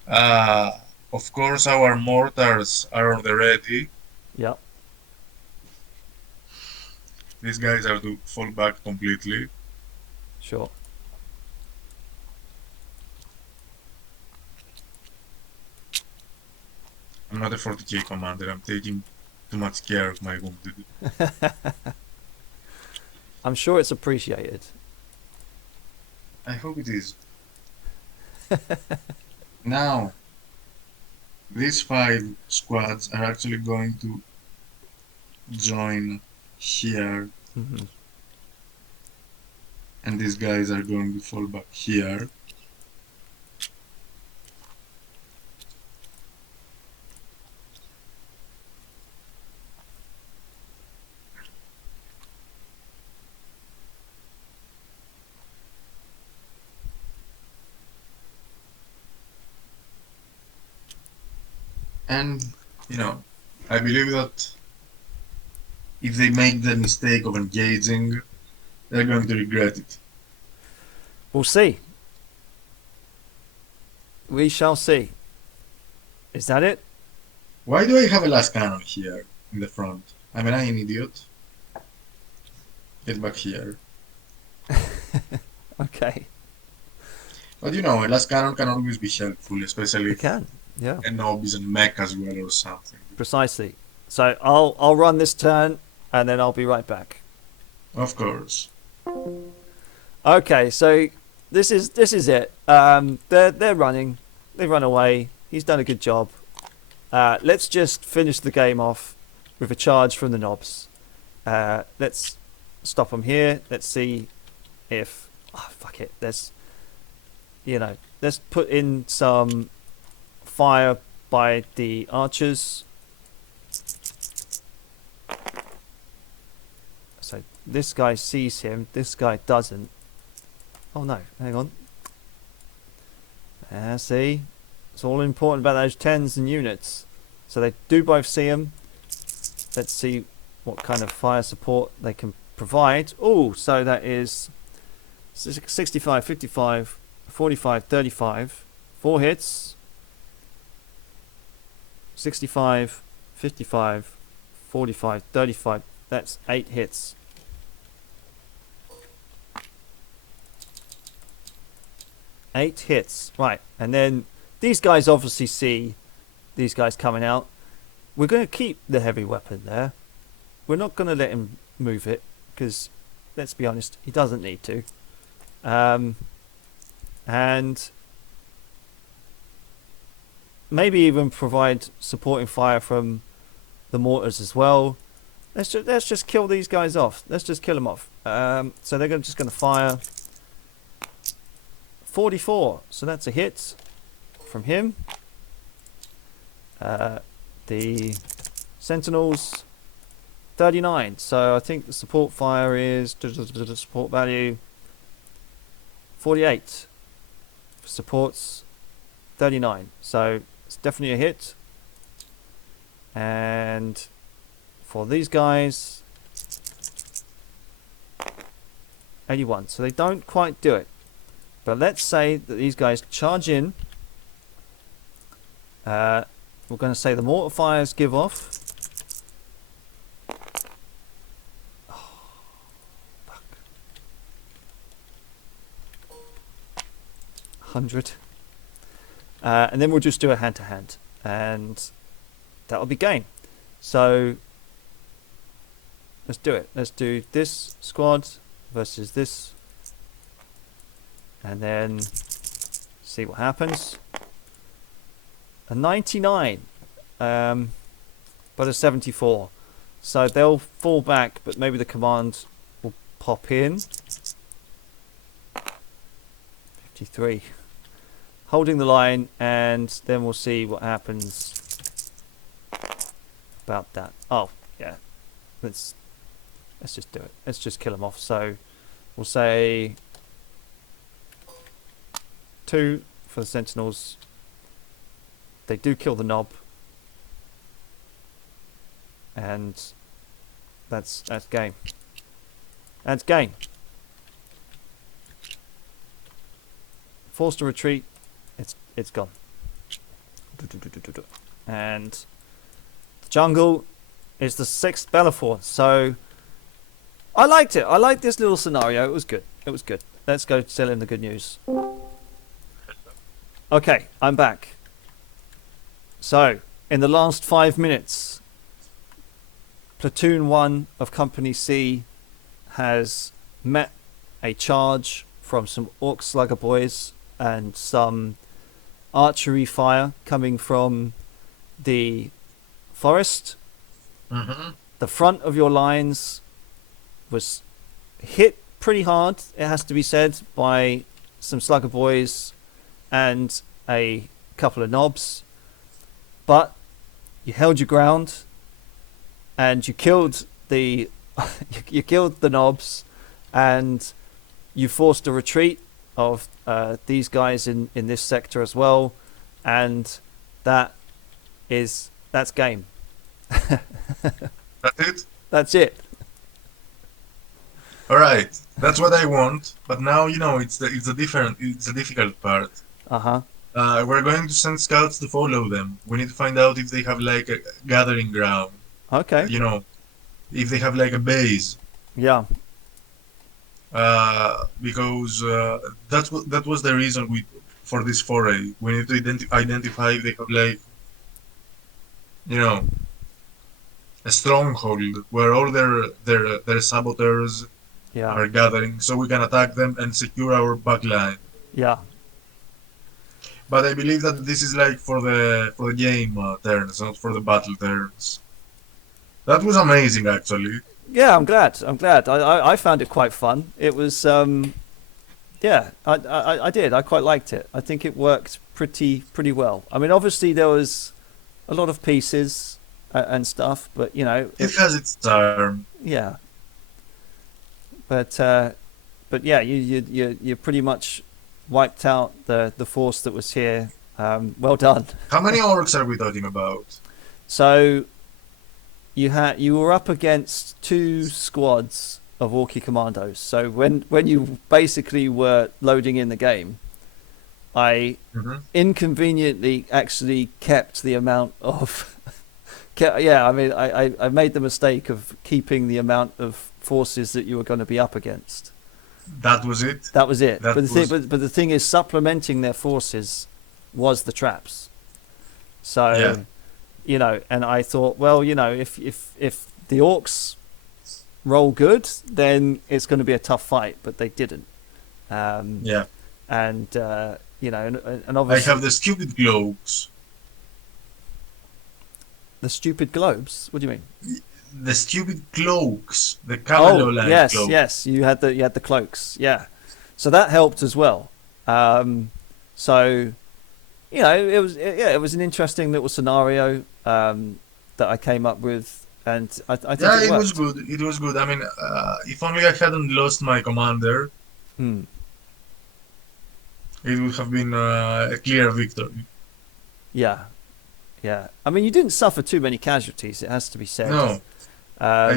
Uh, of course, our mortars are on the ready. Yeah. These guys have to fall back completely. Sure. I'm not a 40k commander. I'm taking too much care of my wounded. I'm sure it's appreciated. I hope it is. Now, these 5 squads are actually going to join here, Hmm. and these guys are going to fall back here. And, you know, I believe that if they make the mistake of engaging, they're going to regret it. We'll see. We shall see. Is that it? Why do I have a last cannon here in the front? Am I an idiot? Get back here. Okay. But you know, a last cannon can always be helpful, especially It if can. Yeah. a nob is in mech as well or something. Precisely. So I'll run this turn and then I'll be right back. Of course. Okay, so this is it. They're running. They've run away. He's done a good job. Let's just finish the game off with a charge from the knobs. Let's stop them here. Let's see if fuck it. Let's put in some fire by the archers. So this guy sees him. This guy doesn't. Oh no, hang on. See? It's all important about those tens and units. So they do both see him. Let's see what kind of fire support they can provide. Oh, so that is 65, 55, 45, 35. 4 hits. 65, 55, 45, 35. That's 8 hits. Eight hits. Right. And then these guys obviously see these guys coming out. We're going to keep the heavy weapon there. We're not going to let him move it because, let's be honest, he doesn't need to. And maybe even provide supporting fire from the mortars as well. Let's just kill these guys off. Let's just kill them off. So they're just going to fire 44. So that's a hit from him. The sentinels 39. So I think the support fire is support value 48. Supports 39. So it's definitely a hit. And for these guys 81. So they don't quite do it. But let's say that these guys charge in. We're going to say the mortar fires give off. Oh, fuck. 100. And then we'll just do a hand-to-hand. And that'll be game. So let's do it. Let's do this squad versus this. And then see what happens. A 99, but a 74. So they'll fall back, but maybe the command will pop in. 53. Holding the line, and then we'll see what happens about that. Oh, yeah. Let's just do it. Let's just kill them off. So we'll say 2 for the sentinels. They do kill the knob, and that's game. That's game. Forced to retreat. It's gone. And the jungle is the 6th Bellaphorn. So I liked it. I liked this little scenario. It was good. It was good. Let's go tell him the good news. Okay, I'm back. So, in the last 5 minutes, Platoon 1 of Company C has met a charge from some Orc Slugger boys and some archery fire coming from the forest. Mm-hmm. The front of your lines was hit pretty hard, it has to be said, by some slugger boys and a couple of knobs, but you held your ground and you killed the you killed the knobs, and you forced a retreat of these guys in this sector as well, and that's game. That's it. That's it. All right, that's what I want. But now it's the difficult part. Uh-huh. We're going to send scouts to follow them. We need to find out if they have like a gathering ground. Okay. If they have like a base. Yeah. Because that was the reason for this foray. We need to identify if they have like a stronghold where all their saboteurs Yeah. are gathering, so we can attack them and secure our backline. Yeah. But I believe that this is like for the game turns, not for the battle turns. That was amazing, actually. Yeah, I'm glad. I found it quite fun. It was, yeah, I did. I quite liked it. I think it worked pretty well. I mean, obviously there was a lot of pieces and stuff, but It has its charm. yeah. But yeah, you pretty much wiped out the force that was here. Well done. How many orcs are we talking about? So you were up against 2 squads of Orky commandos. So when you basically were loading in the game, I inconveniently actually kept the amount of yeah, I mean I made the mistake of keeping the amount of forces that you were going to be up against. That was it. But the thing is, supplementing their forces was the traps. So and I thought, well, if the orcs roll good, then it's going to be a tough fight, but they didn't. And and obviously I have the stupid globes. The stupid globes. What do you mean? The stupid cloaks, the camo line cloaks. Yes, you had the cloaks, yeah. So that helped as well. So it was an interesting little scenario that I came up with, and I think it was good. It was good. I mean, if only I hadn't lost my commander, it would have been a clear victory. Yeah. I mean, you didn't suffer too many casualties. It has to be said. No.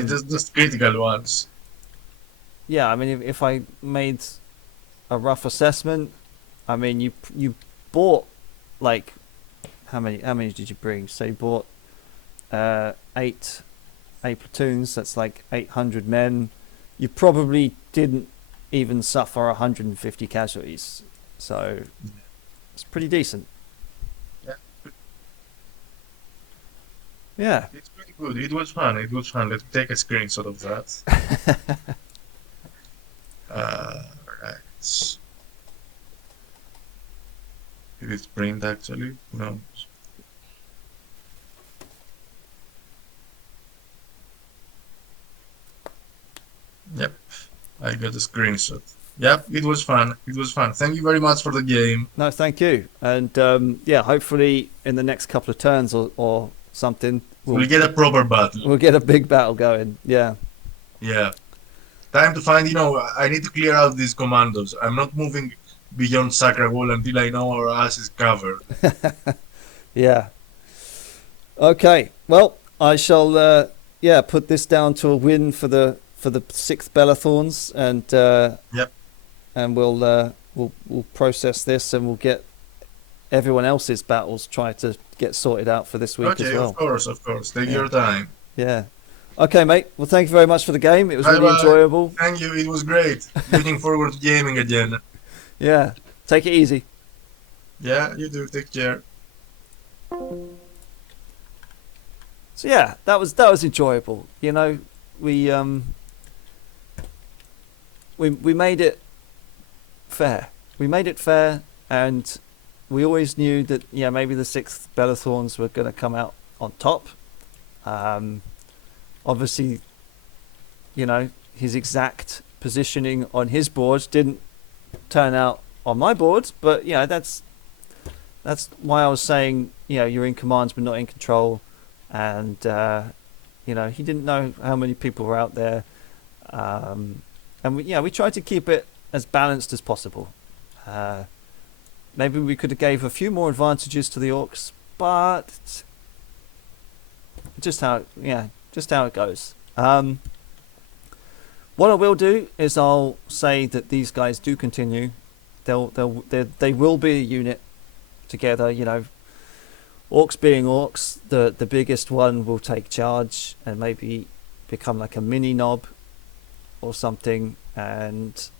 Just critical ones. Yeah, I mean, if I made a rough assessment, I mean, you bought like how many did you bring? So you bought 8 platoons. That's like 800 men. You probably didn't even suffer 150 casualties. So it's pretty decent. Yeah. It's pretty good. It was fun. Let's take a screenshot of that. Right. Did it print actually? No. Yep. I got a screenshot. Yep, it was fun. Thank you very much for the game. No, thank you. And hopefully in the next couple of turns or something, we'll get a proper battle. We'll get a big battle going. Yeah. Time to find, I need to clear out these commandos. I'm not moving beyond Sacra Wall until I know our ass is covered. Yeah. Okay. Well, I shall put this down to a win for the 6th Bellathorns, and we'll process this, and we'll get everyone else's battles try to get sorted out for this week as well. Of course. Take your time. Yeah. Okay, mate. Well, thank you very much for the game. It was really enjoyable. Thank you. It was great. Looking forward to gaming again. Yeah. Take it easy. Yeah, you do. Take care. So yeah, that was enjoyable. We made it fair. And we always knew that maybe the 6th Bellathorns were going to come out on top. Obviously, his exact positioning on his board didn't turn out on my board, but that's why I was saying you're in commands but not in control, and he didn't know how many people were out there, and we tried to keep it as balanced as possible. Maybe we could have gave a few more advantages to the orcs, but just how it goes. What I will do is I'll say that these guys do continue. They will be a unit together. Orcs being orcs, the biggest one will take charge and maybe become like a mini knob or something, and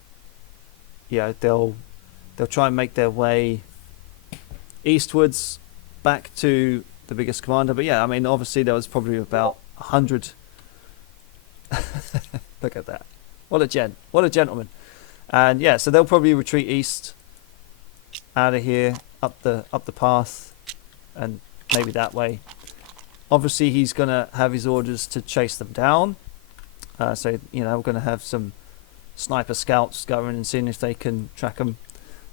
they'll try and make their way eastwards back to the biggest commander. But obviously there was probably about 100. Look at that. What a gentleman. And so they'll probably retreat east out of here, up the path, and maybe that way. Obviously he's going to have his orders to chase them down. So we're going to have some sniper scouts going and seeing if they can track them.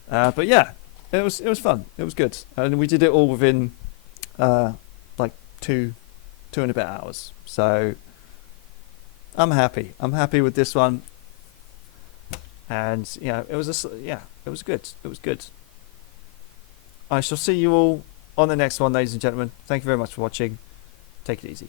But it was fun. It was good. And we did it all within like two and a bit hours. So I'm happy. I'm happy with this one. And it was good. It was good. I shall see you all on the next one, ladies and gentlemen. Thank you very much for watching. Take it easy.